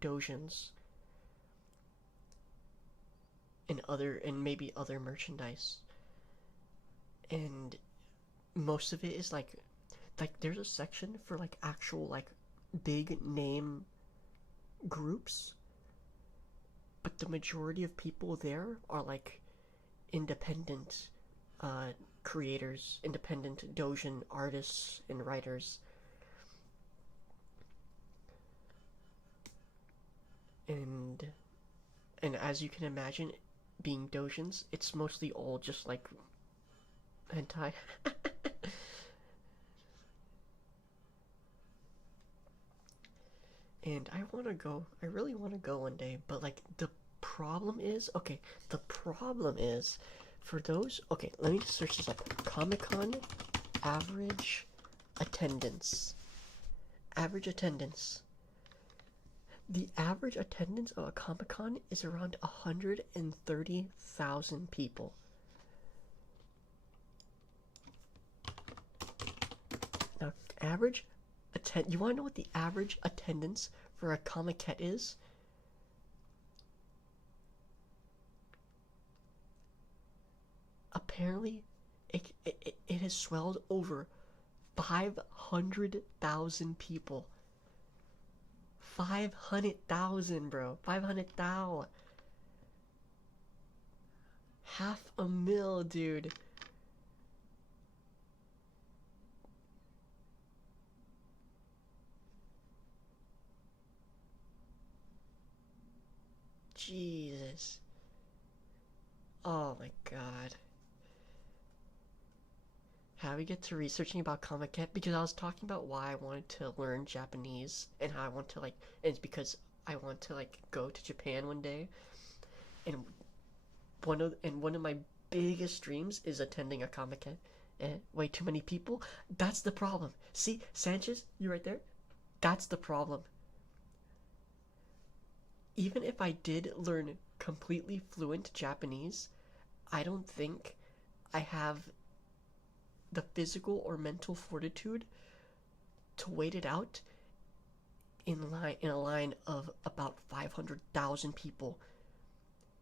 dojins and maybe other merchandise. And most of it is like there's a section for like actual like big name groups, but the majority of people there are like independent creators, independent dojin artists and writers. And as you can imagine, being dojins, it's mostly all just like hentai. And I really want to go one day, but like the problem is, okay, the problem is for those, okay, let me just search this up. Comic-Con average attendance. Average attendance. The average attendance of a Comic-Con is around 130,000 people. Now, you want to know what the average attendance for a Comiket is? Apparently, it has swelled over 500,000 people. 500,000, bro. 500,000. 500,000, dude. Jesus. Oh my god. How we get to researching about Comiket? Because I was talking about why I wanted to learn Japanese and how I want to like, and it's because I want to like go to Japan one day. And one of my biggest dreams is attending a Comiket. And way too many people. That's the problem. See, Sanchez, you right there. That's the problem. Even if I did learn completely fluent Japanese, I don't think I have the physical or mental fortitude to wait it out in a line of about 500,000 people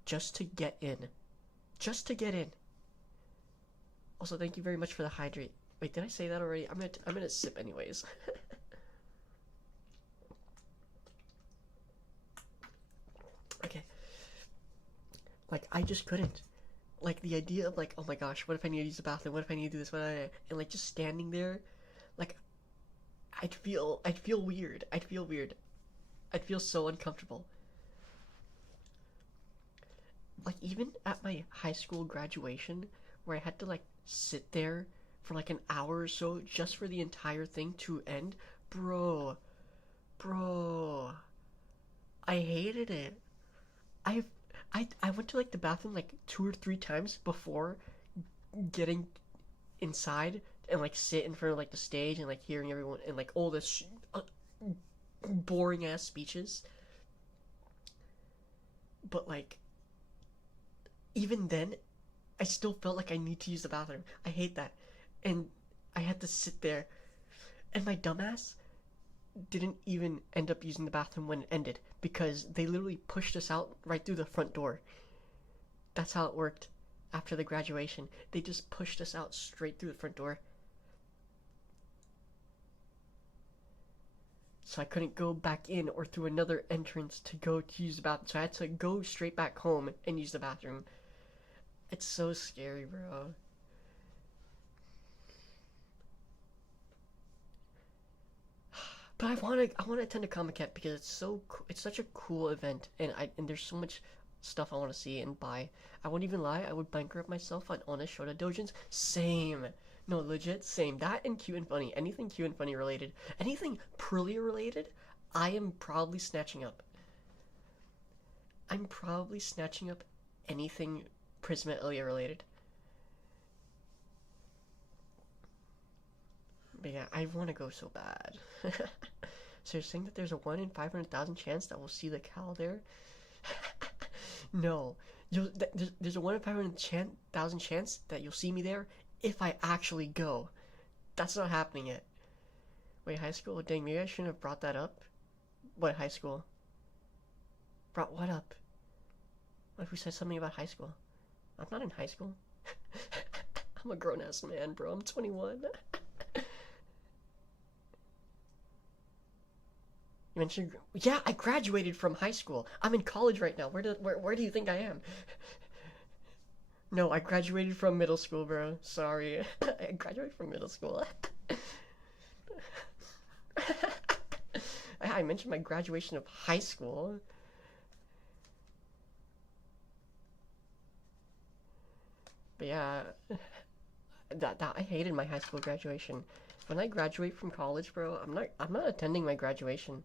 just to get in. Just to get in. Also, thank you very much for the hydrate. Wait, did I say that already? I'm gonna sip anyways. Okay. Like, I just couldn't. Like, the idea of, like, oh my gosh, what if I need to use the bathroom? What if I need to do this? And, like, just standing there, like, I'd feel weird. I'd feel weird. I'd feel so uncomfortable. Like, even at my high school graduation, where I had to, like, sit there for, like, an hour or so just for the entire thing to end, bro, Bro, I hated it. I I went to like the bathroom like 2 or 3 times before getting inside and like sit in front of like the stage and like hearing everyone and like all this boring ass speeches. But like even then, I still felt like I need to use the bathroom. I hate that, and I had to sit there, and my dumbass didn't even end up using the bathroom when it ended because they literally pushed us out right through the front door. That's how it worked after the graduation. They just pushed us out straight through the front door. So I couldn't go back in or through another entrance to go to use the bathroom. So I had to go straight back home and use the bathroom. It's so scary, bro. But I want to attend a Comiket because it's such a cool event, and there's so much stuff I want to see and buy. I won't even lie, I would bankrupt myself on honest Shota dojins. Same. No, legit, same. That and cute and funny. Anything cute and funny related. Anything Prillia related, I am probably snatching up. I'm probably snatching up anything Prisma Ilya related. But yeah, I want to go so bad. So you're saying that there's a 1 in 500,000 chance that we'll see the cow there? No. There's a 1 in 500,000 chance that you'll see me there if I actually go. That's not happening yet. Wait, high school? Oh, dang, maybe I shouldn't have brought that up. What, high school? Brought what up? What if we said something about high school? I'm not in high school. I'm a grown-ass man, bro. I'm 21. You mentioned, yeah, I graduated from high school. I'm in college right now. Where do you think I am? No, I graduated from middle school, bro. Sorry. I graduated from middle school. I mentioned my graduation of high school. But yeah, that I hated my high school graduation. When I graduate from college, bro, I'm not attending my graduation.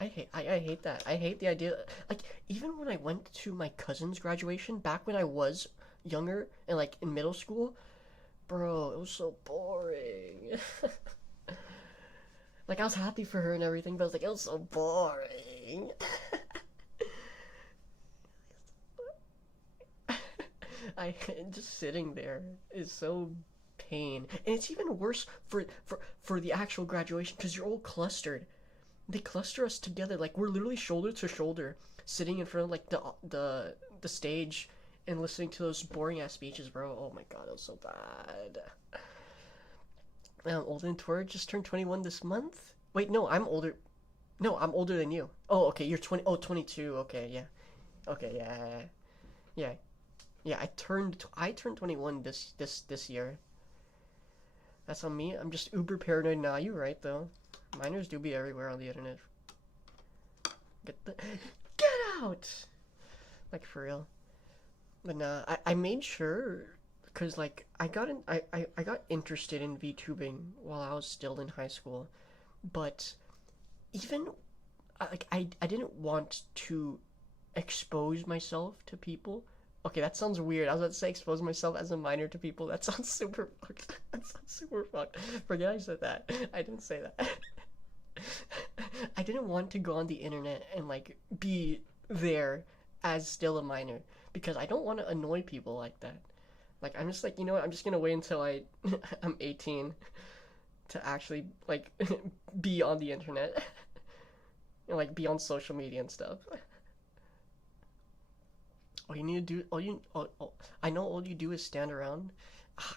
I hate that. I hate the idea. Like even when I went to my cousin's graduation back when I was younger and like in middle school, bro, it was so boring. Like I was happy for her and everything, but I was like, it was so boring. I just sitting there is so pain, and it's even worse for the actual graduation because you're all clustered. They cluster us together like we're literally shoulder to shoulder, sitting in front of like the stage and listening to those boring ass speeches, bro. Oh my god, it was so bad. Older than Tor just turned 21 this month. Wait, no, I'm older. No, I'm older than you. Oh, okay, you're 20. Oh, 22. Okay, yeah. Okay, yeah, yeah, yeah. I turned 21 this year. That's on me. I'm just uber paranoid now. You're right though. Minors do be everywhere on the internet. Get out! Like for real. But nah, I made sure because like I got interested in VTubing while I was still in high school, but even I didn't want to expose myself to people. Okay, that sounds weird. I was about to say expose myself as a minor to people. That sounds super fucked. That sounds super fucked. Forget I said that. I didn't say that. I didn't want to go on the internet and like be there as still a minor because I don't want to annoy people like that. Like I'm just like, you know what? I'm just gonna wait until I'm 18 to actually like be on the internet and like be on social media and stuff. All you need to do, I know all you do is stand around.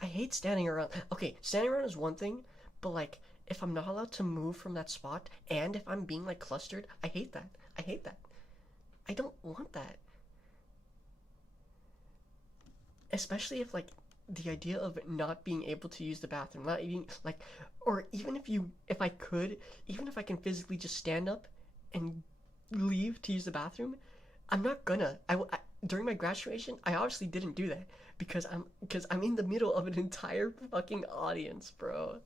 I hate standing around. Okay, standing around is one thing, but like if I'm not allowed to move from that spot and if I'm being like clustered, I hate that. I hate that. I don't want that. Especially if like the idea of not being able to use the bathroom, not even like, or even if I could, even if I can physically just stand up and leave to use the bathroom, I'm not gonna. During my graduation, I obviously didn't do that because I'm in the middle of an entire fucking audience, bro.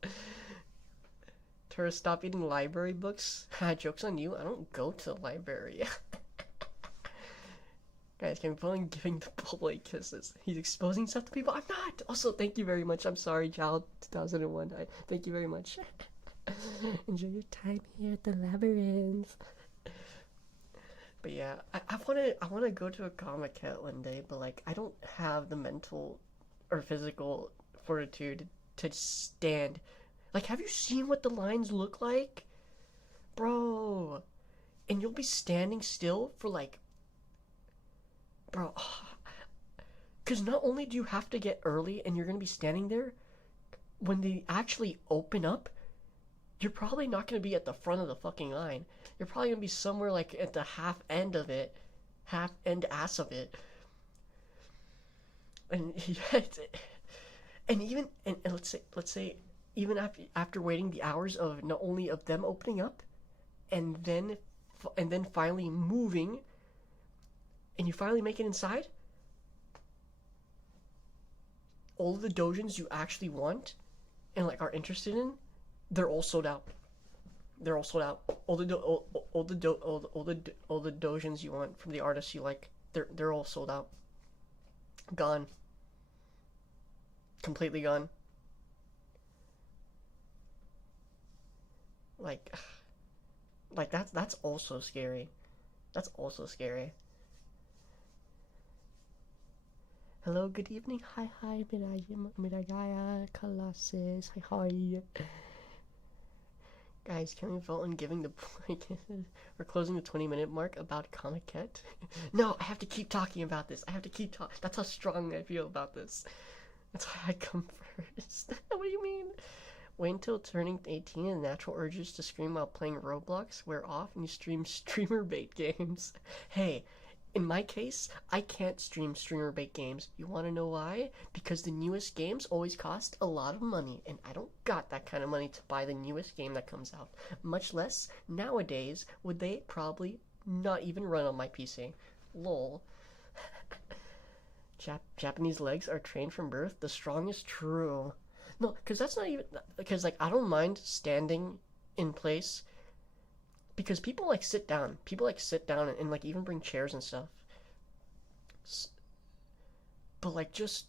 Tourist, stop eating library books. Joke's on you. I don't go to the library. Guys, can we put on giving the bully kisses? He's exposing stuff to people. I'm not. Also, thank you very much. I'm sorry, child. 2001. Thank you very much. Enjoy your time here at the labyrinth. But yeah, I wanna go to a Comiket one day, but like I don't have the mental or physical fortitude to stand. Like, have you seen what the lines look like, bro? And you'll be standing still for like, bro. Because not only do you have to get early, and you're gonna be standing there when they actually open up, you're probably not going to be at the front of the fucking line. You're probably going to be somewhere like at the half end of it, half end ass of it. And and even and let's say even after waiting the hours of not only of them opening up and then finally moving and you finally make it inside, all of the dojins you actually want and like are interested in, they're all sold out. They're all sold out. All the dojins you want from the artists you like, they're all sold out. Gone. Completely gone. Like that's also scary. That's also scary. Hello, good evening. Hi, Miragaya, Colossus. Hi. Guys, can we vote on giving the we're closing the 20-minute mark about Comiket? No, I have to keep talking about this. I have to keep talking. That's how strong I feel about this. That's why I come first. What do you mean? Wait until turning 18 and natural urges to scream while playing Roblox wear off and you stream streamer bait games. Hey, in my case, I can't stream streamer bait games. You want to know why? Because the newest games always cost a lot of money, and I don't got that kind of money to buy the newest game that comes out. Much less, nowadays, would they probably not even run on my PC. Lol. Japanese legs are trained from birth. The strongest, true. No, because that's not even... Because, like, I don't mind standing in place because people like sit down. People like sit down and like even bring chairs and stuff. But like just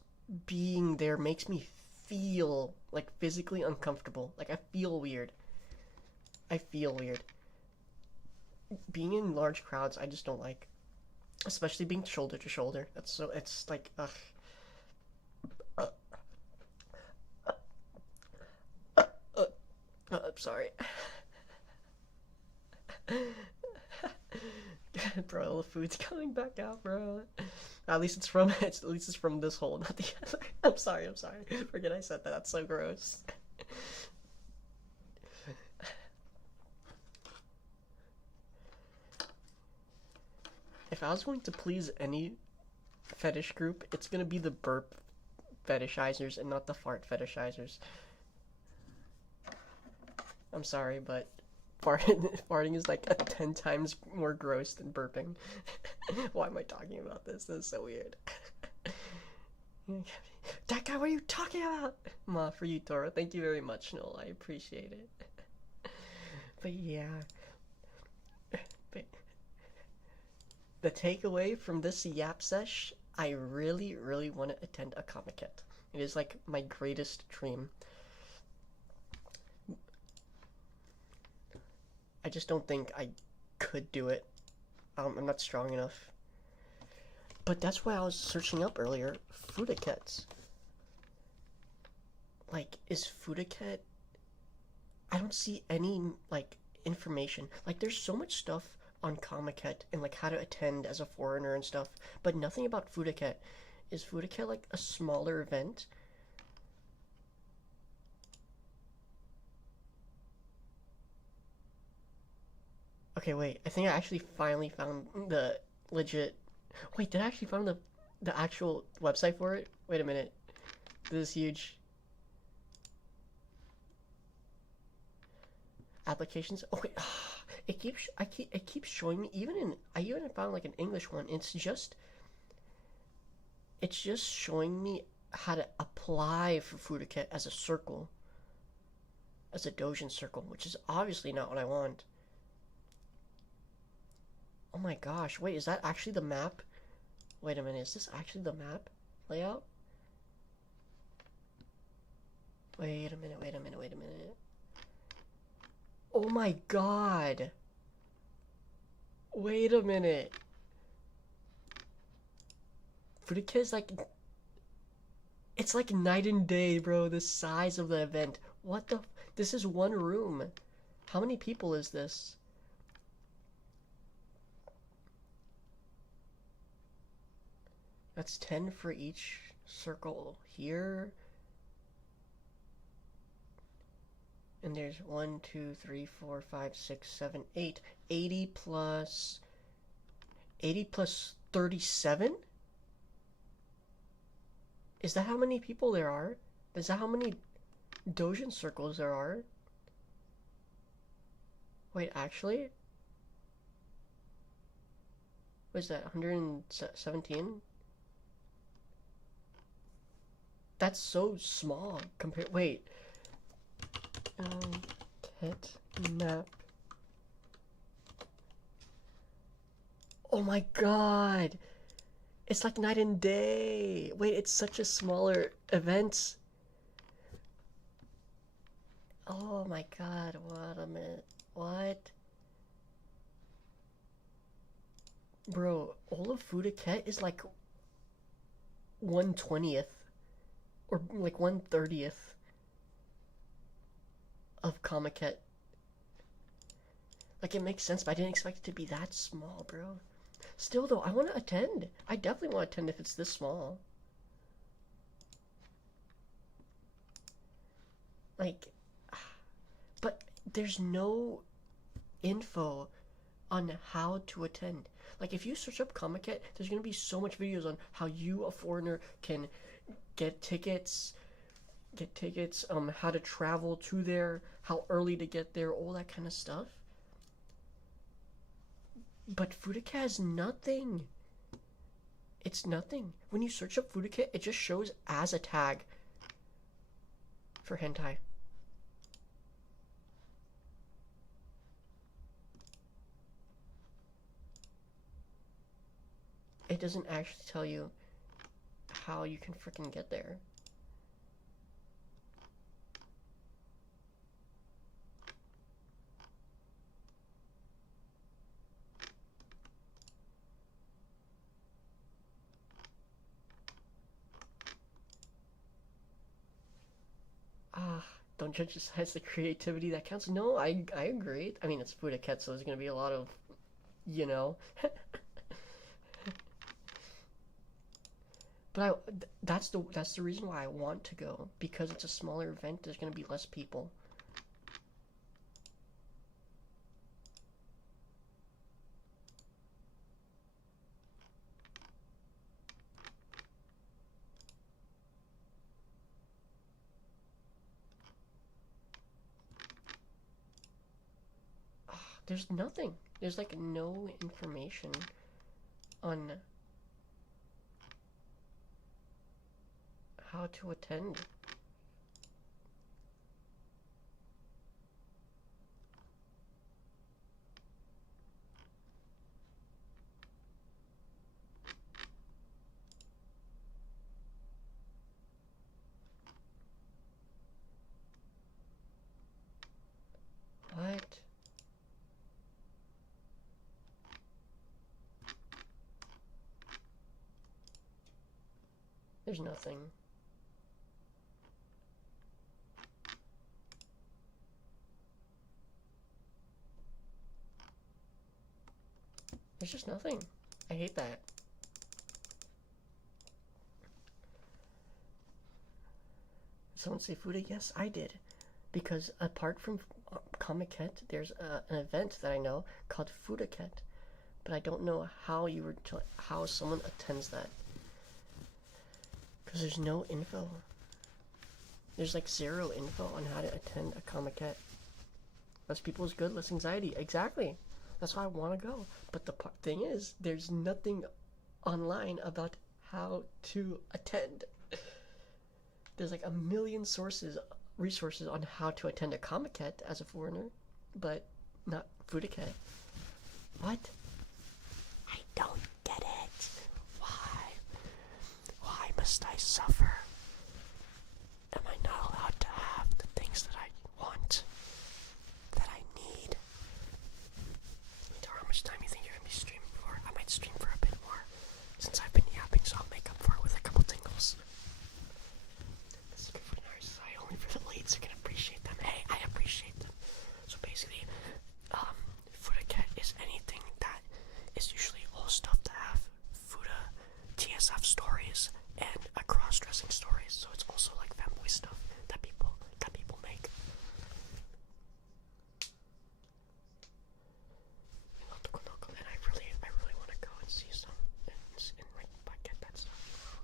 being there makes me feel like physically uncomfortable. Like I feel weird. I feel weird. Being in large crowds, I just don't like. Especially being shoulder to shoulder. That's so it's like ugh. I'm sorry. Bro, the food's coming back out, bro. At least it's from this hole, not the other. I'm sorry. Forget I said that. That's so gross. If I was going to please any fetish group, it's gonna be the burp fetishizers and not the fart fetishizers. I'm sorry, but farting is like 10 times more gross than burping. Why am I talking about this? This is so weird. That guy, what are you talking about? Ma, for you, Tora. Thank you very much, Noel. I appreciate it. But yeah. The takeaway from this Yap Sesh, I really, really want to attend a Comiket. It is like my greatest dream. I just don't think I could do it. I'm not strong enough. But that's why I was searching up earlier Fudakets. Like, is Fudaket... I don't see any, like, information. Like, there's so much stuff on Comiket and, like, how to attend as a foreigner and stuff, but nothing about Fudaket. Is Fudaket, like, a smaller event? Okay, wait. I think I actually finally found the legit... Wait, did I actually find the actual website for it? Wait a minute. This is huge. Applications. Oh wait, it keeps showing me I even found like an English one. It's just showing me how to apply for Fudaket as a circle. as a Dojin circle, which is obviously not what I want. Oh my gosh, wait, is that actually the map? Wait a minute, is this actually the map layout? Wait a minute, wait a minute, wait a minute. Oh my god! Wait a minute. Furuka is like... It's like night and day, bro, the size of the event. What the... This is one room. How many people is this? That's 10 for each circle here. And there's 1, 2, 3, 4, 5, 6, 7, 8. 80 plus 37? Is that how many people there are? Is that how many Dojin circles there are? Wait, actually? What is that, 117? That's so small compared... Wait. Cat map. Oh my god! It's like night and day! Wait, it's such a smaller event. Oh my god, what a minute. What? Bro, all of Furuket is like 1/20th or like 1/30th of Comiket. Like, it makes sense, but I didn't expect it to be that small, bro. Still, though, I want to attend. I definitely want to attend if it's this small. Like, but there's no info on how to attend. Like, if you search up Comiket, there's gonna be so much videos on how you, a foreigner, can get tickets, how to travel to there, how early to get there, all that kind of stuff. But Furuka has nothing. It's nothing. When you search up Furuka, it just shows as a tag for hentai. It doesn't actually tell you how you can freaking get there. Don't judge the size, the creativity that counts. No, I agree. I mean, it's Furuket, so there's gonna be a lot of, you know. But that's the reason why I want to go, because it's a smaller event. There's gonna be less people. There's nothing. There's like no information on how to attend. What? There's nothing. There's just nothing. I hate that. Someone say Fuda? Yes, I did. Because apart from Comiket, there's an event that I know called Fudaket. But I don't know how how someone attends that. Because there's no info. There's like zero info on how to attend a Comiket. Less people is good, less anxiety. Exactly. That's why I want to go. But the thing is, there's nothing online about how to attend. There's like a million sources resources on how to attend a Comiket as a foreigner, but not Fudaket. What? I don't get it. Why? Why must I suffer? Am I not allowed to have the things that I want? That I need? Minotaur, how much time do you think you're gonna be streaming for? I might stream for a bit more, since I've been yapping, so I'll make up for it with a couple tingles. This is good for Narsai, only for the leads who can appreciate them. Hey, I appreciate them. So basically, Fudaket is anything that is usually all stuff that have Fuda TSF stories and a cross-dressing stories. So it's also like fanboy stuff that people make. And I really want to go and see some and like get that stuff.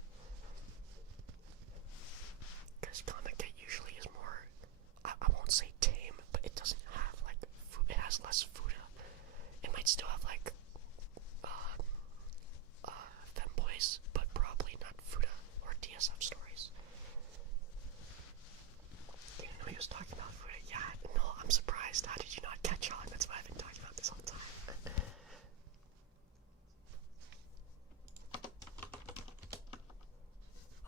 Because Comiket usually is more, I won't say tame, but it doesn't have like food. It has less Fuda. It might still have like femboys, but probably not Fuda or DSF stories. You didn't know he was talking about Fuda? Yeah, no, I'm surprised. How did you not catch on? That's why I've been talking about this whole time.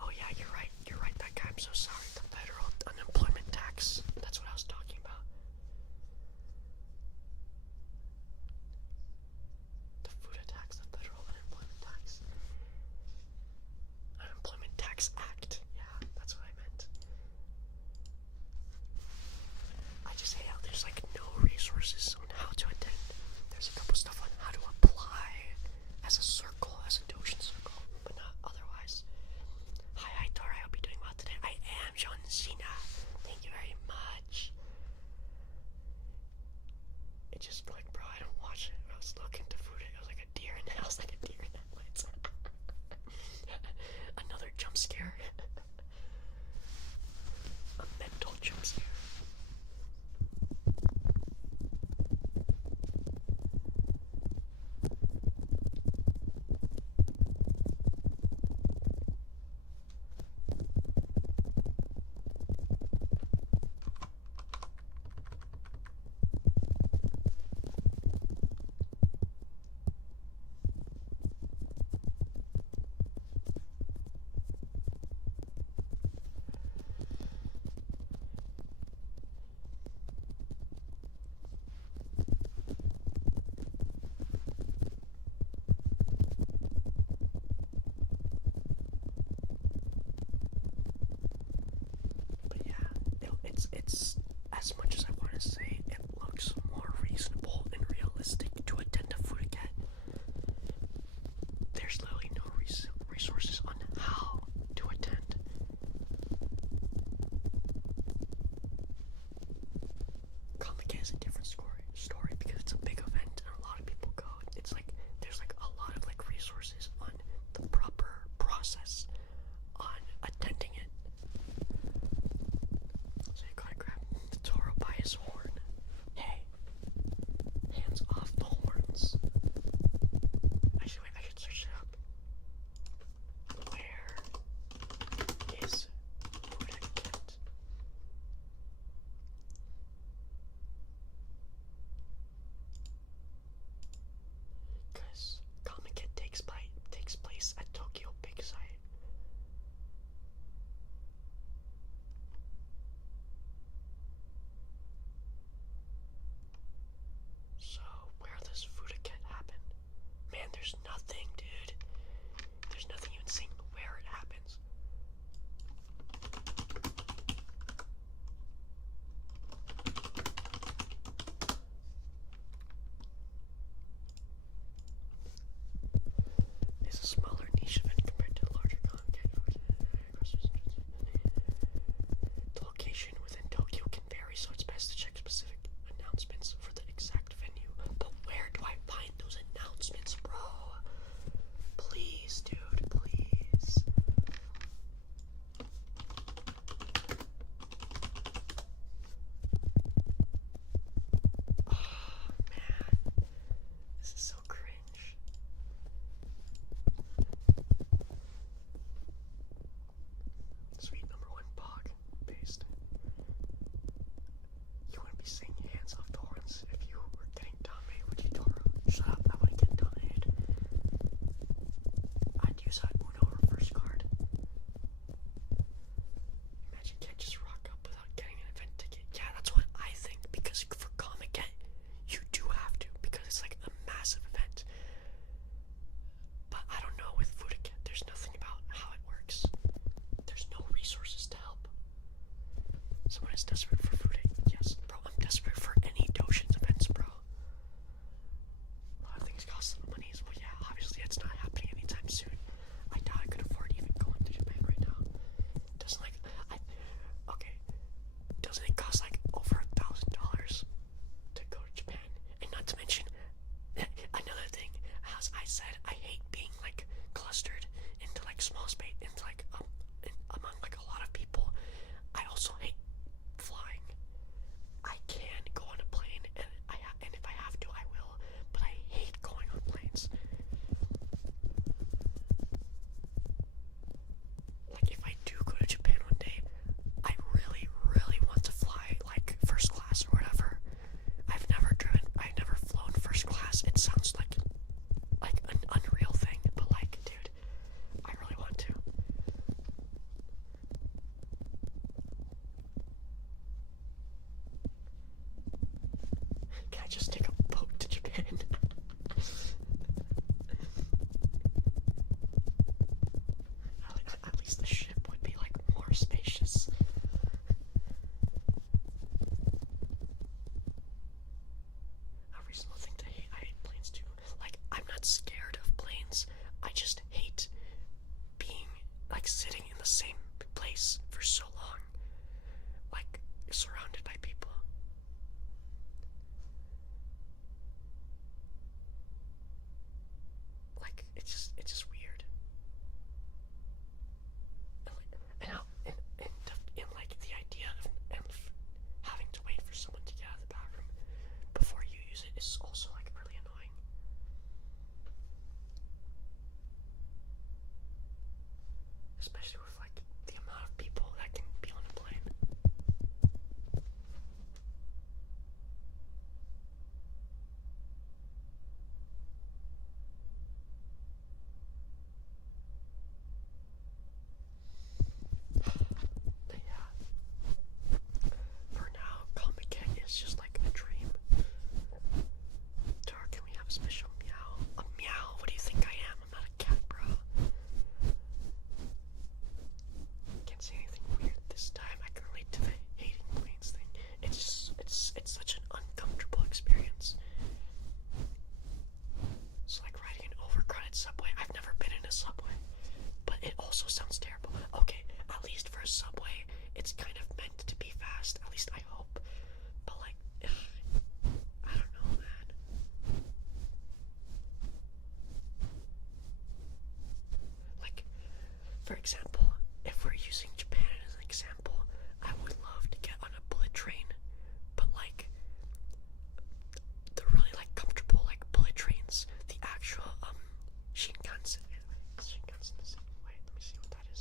Oh yeah, you're right. You're right, that guy. I'm so sorry. The federal unemployment tax. That's what I was talking about. The Fuda tax, the federal unemployment tax. Unemployment Tax Act. Yeah, that's what I meant. I just hate how there's like no resources on how to attend. There's a couple stuff on how to apply as a circle, as a Doshin circle, but not otherwise. Hi, Tar, I hope you're doing well today. I am John Cena. Thank you very much. It just like, bro, I don't watch it. I was looking to food. It was like a deer in the house, like a deer in the headlights. Another jump scare. A mental jump scare. It's as much as I want to say it looks more reasonable and realistic to attend a Fudaket. There's literally no resources on how to attend. Comiket is a different story because it's a big event and a lot of people go. It's like there's like a lot of like resources on the proper process on attending it. So you gotta grab as I said, I hate being like clustered into like small space, into like among like a lot of people. I also hate flying. I can go on a plane, and and if I have to, I will. But I hate going on planes. Like if I do go to Japan one day, I really, really want to fly like first class or whatever. I've never flown first class. It sounds like an unreal thing, but like, dude, I really want to. Can I just take a boat to Japan? At least the ship would be like more spacious. A reasonable thing to hate. I hate planes too. Like, I'm not scared of planes. I just hate being like sitting in the same place for so long, like surrounded by people. Like it's just weird. And like the idea of having to wait for someone to get out of the bathroom before you use it is also like really annoying. Especially with like the amount of people that can be on a plane. But yeah, for now, Comiket is just like a dream. Tar, can we have a special meow? A meow? What do you think I am? I'm not a cat, bro. Can't say anything weird this time. I can relate to the hating planes thing. It's such an uncomfortable experience. It's like riding an overcrowded subway. I've never been in a subway, but it also sounds terrible. Okay, at least for a subway, it's kind of meant to be fast. At least I hope. But like, I don't know, man. Like, for example, if we're using Japan as an example, I would love to get on a bullet train, but like the really like comfortable like bullet trains, the actual Shinkansen. Shinkansen is, wait, let me see what that is.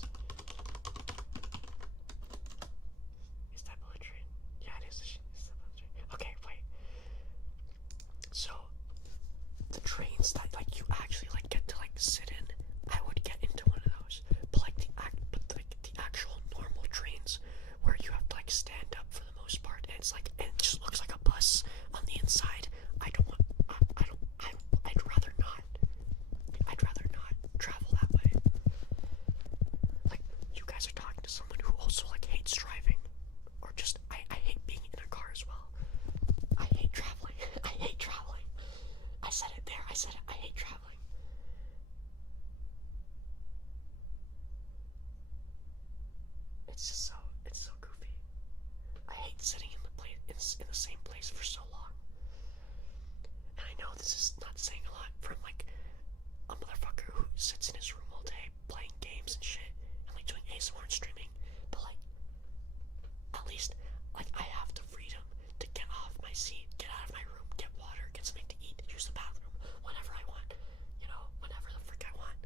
Is that bullet train? Yeah, it is. It's the bullet train. Okay, wait. So the trains that like you actually like get to like sit in, I would get into one of those. But like the actual normal trains where you have to like stand up for the most part, and it's like, and it just looks like a bus on the inside. I'd rather not travel that way. Like, you guys are talking to someone who also like hates driving, or just I hate being in a car as well. I hate traveling. I hate traveling. I said it there. I said it. I hate traveling. It's so goofy. I hate sitting in the same place for so long. And I know this is not saying a lot from like a motherfucker who sits in his room all day playing games and shit and like doing ASMR and streaming, but like at least like I have the freedom to get off my seat, get out of my room, get water, get something to eat, use the bathroom whenever I want, you know, whenever the frick I want.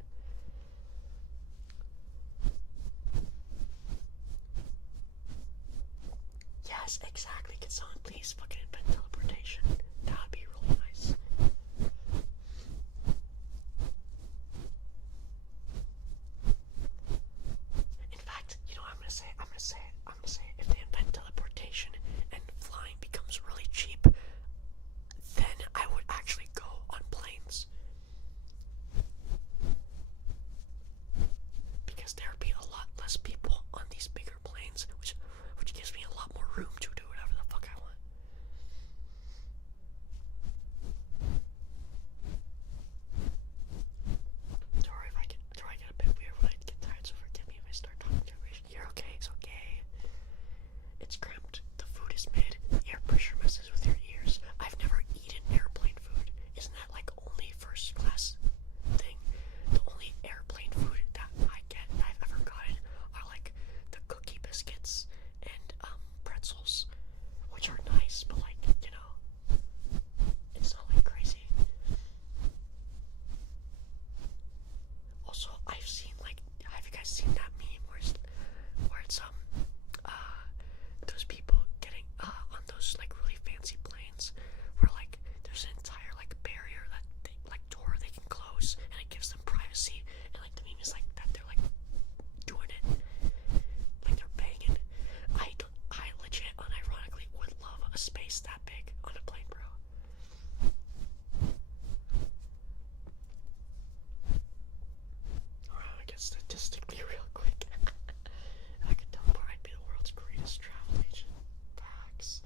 Yes, exactly. Can someone please fucking invent teleportation? That would be really nice. In fact, you know what I'm gonna say? I'm gonna say if they invent teleportation and flying becomes really cheap, then I would actually go on planes. Because there would be a lot less people on these bigger planes, which gives me a lot more room to do whatever the fuck I want. it statistically real quick. If I could teleport, I'd be the world's greatest travel agent. Facts.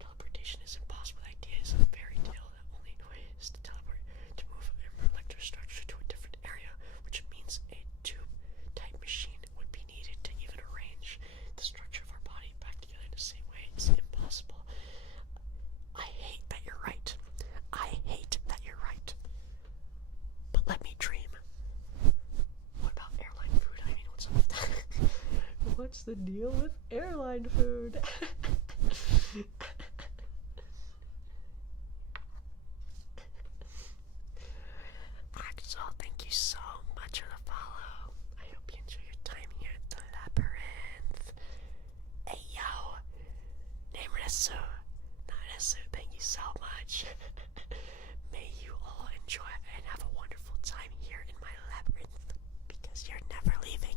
Teleportation is impossible. The idea is a fairy tale. The only way is to teleport, to move an electrostructure to a different area, which means a tube-type machine would be needed to even arrange the structure of our body back together in the same way. It's impossible. I hate that you're right. I hate that you're right. But let me dream. What about airline food? I mean, what's up with that? What's the deal with airline food? Axel, thank you so much for the follow. I hope you enjoy your time here at the labyrinth. Hey yo, Namresu, Naresu, thank you so much. May you all enjoy and have a wonderful time here in my labyrinth, because you're never leaving.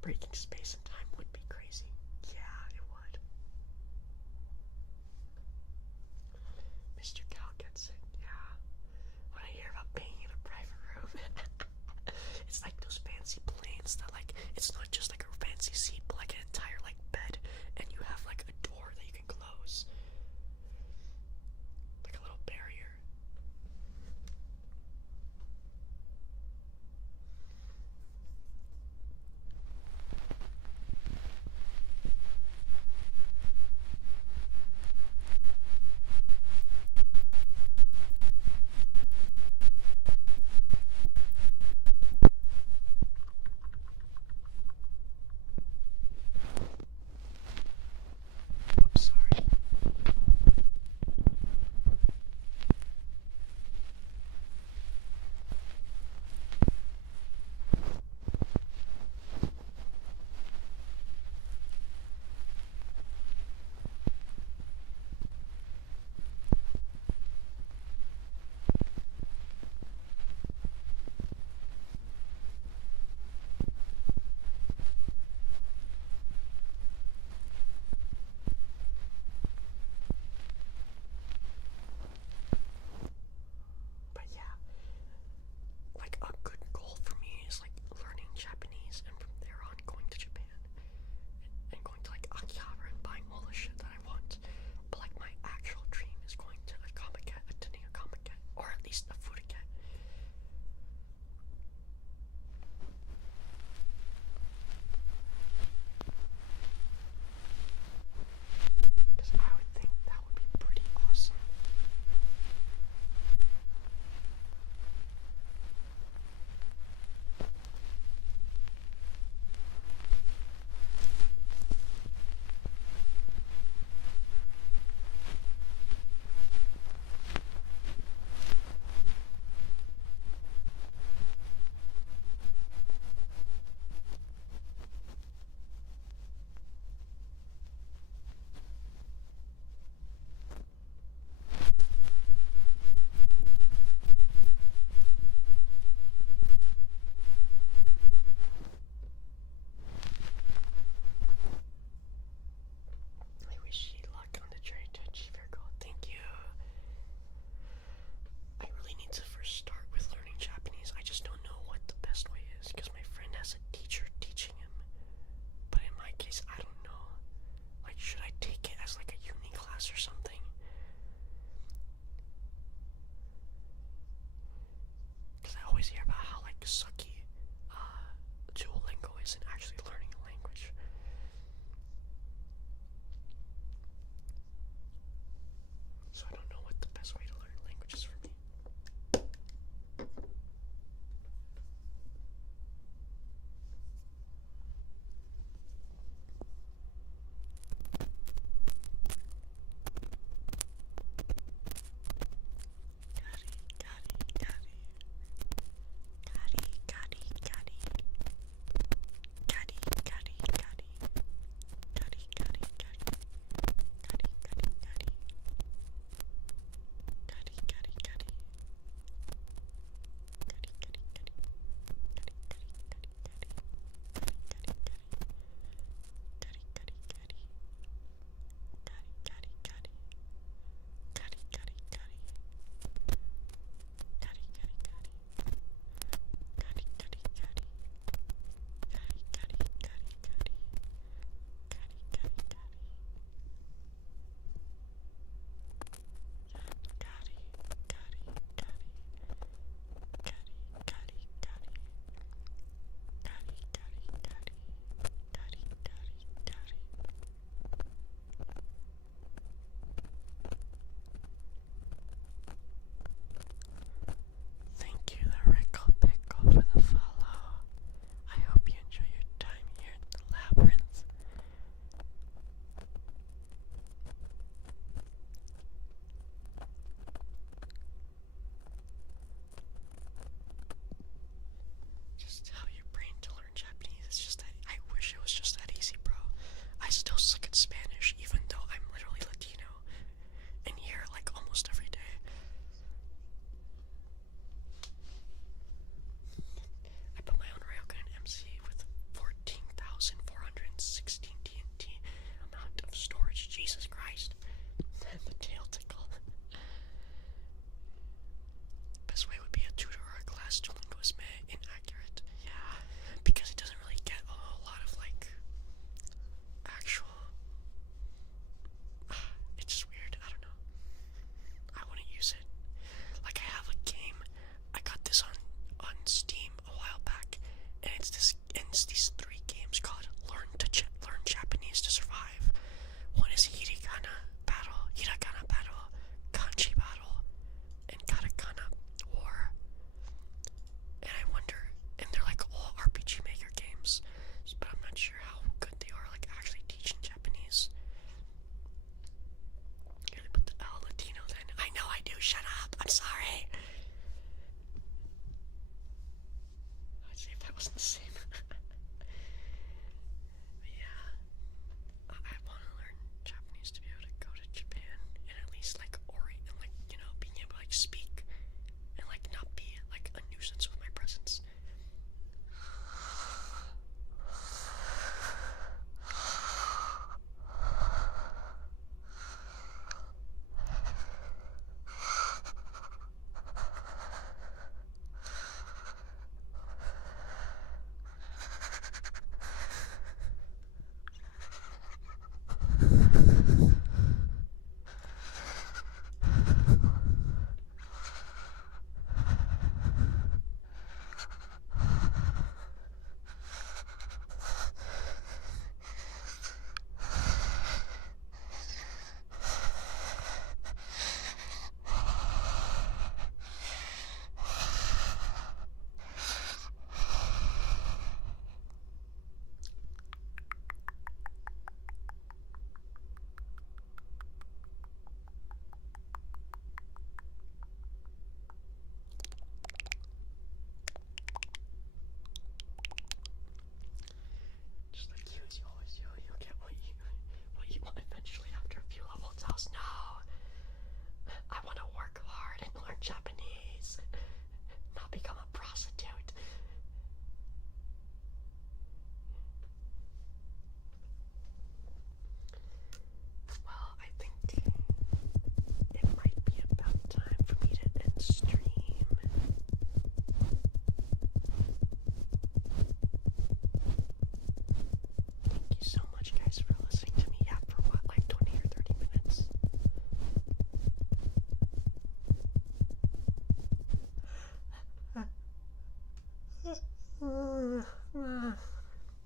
Breaking space and time would be crazy. Yeah, it would. Mr. Cow gets it, yeah. When I hear about being in a private room, it's like those fancy planes that, like, it's not just like a fancy seat, but like an entire, like, bed, and you have, like, a door that you can close. Like a little barrier. Oops, sorry. But yeah, like a good goal for me is like learning Japanese and from there on going to Japan and going to like Akihabara and buying all the shit that I want. But like my actual dream is going to a Comiket, attending a Comiket, or at least a Fudiket. Because I would think that would be pretty awesome. I wish you luck on the journey to achieve your goal. Thank you. I really need to first start with learning Japanese. I just don't know what the best way is because my friend has a teacher teaching him. But in my case, I don't know. Like, should I take it as like a uni class or something? Because I always hear about how like sucky Duolingo isn't actually learning a language. So I don't know what the best way to learn languages for me.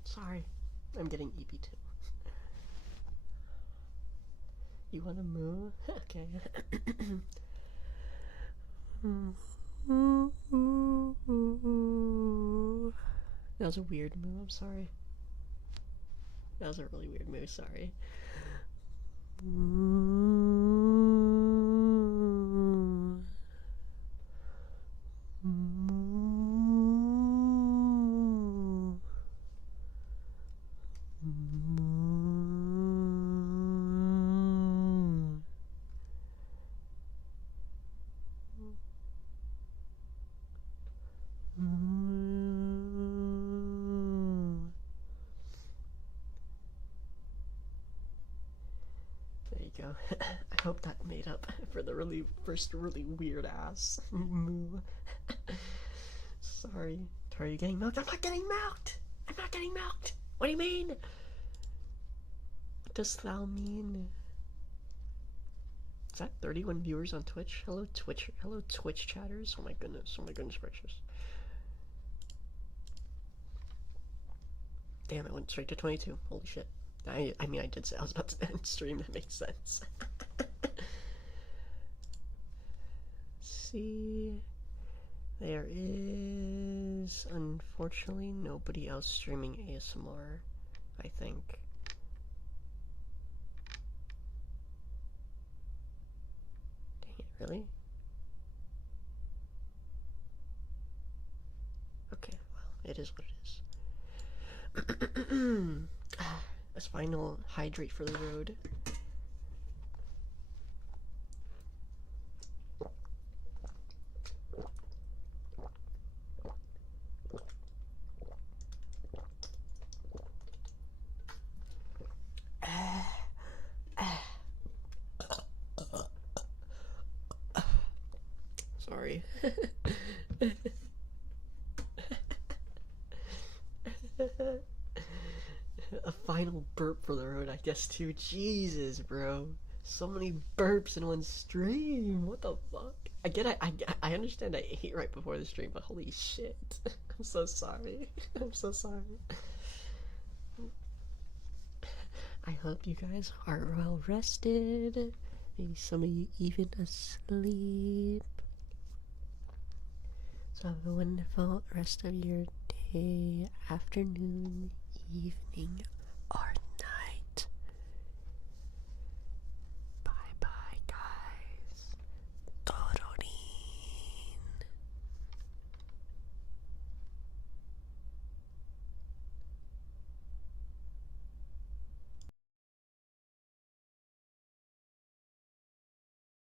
Sorry, I'm getting eepy too. You wanna move? Okay. That was a weird move, I'm sorry. That was a really weird move, sorry. There you go. I hope that made up for the first really weird ass move. Sorry. Are you getting milked? I'm not getting milked! I'm not getting milked! What do you mean? What does thou mean? Is that 31 viewers on Twitch? Hello Twitch. Hello Twitch chatters. Oh my goodness. Oh my goodness gracious. Damn, I went straight to 22. Holy shit. I mean, I did say I was about to end stream. That makes sense. See, there is unfortunately nobody else streaming ASMR, I think. Dang it, really? Okay, well, it is what it is. Let's final hydrate for the road. Sorry. A final burp for the road, I guess, too. Jesus, bro. So many burps in one stream. What the fuck? I understand I ate right before the stream, but holy shit. I'm so sorry. I'm so sorry. I hope you guys are well rested. Maybe some of you even asleep. So have a wonderful rest of your day, afternoon, evening, or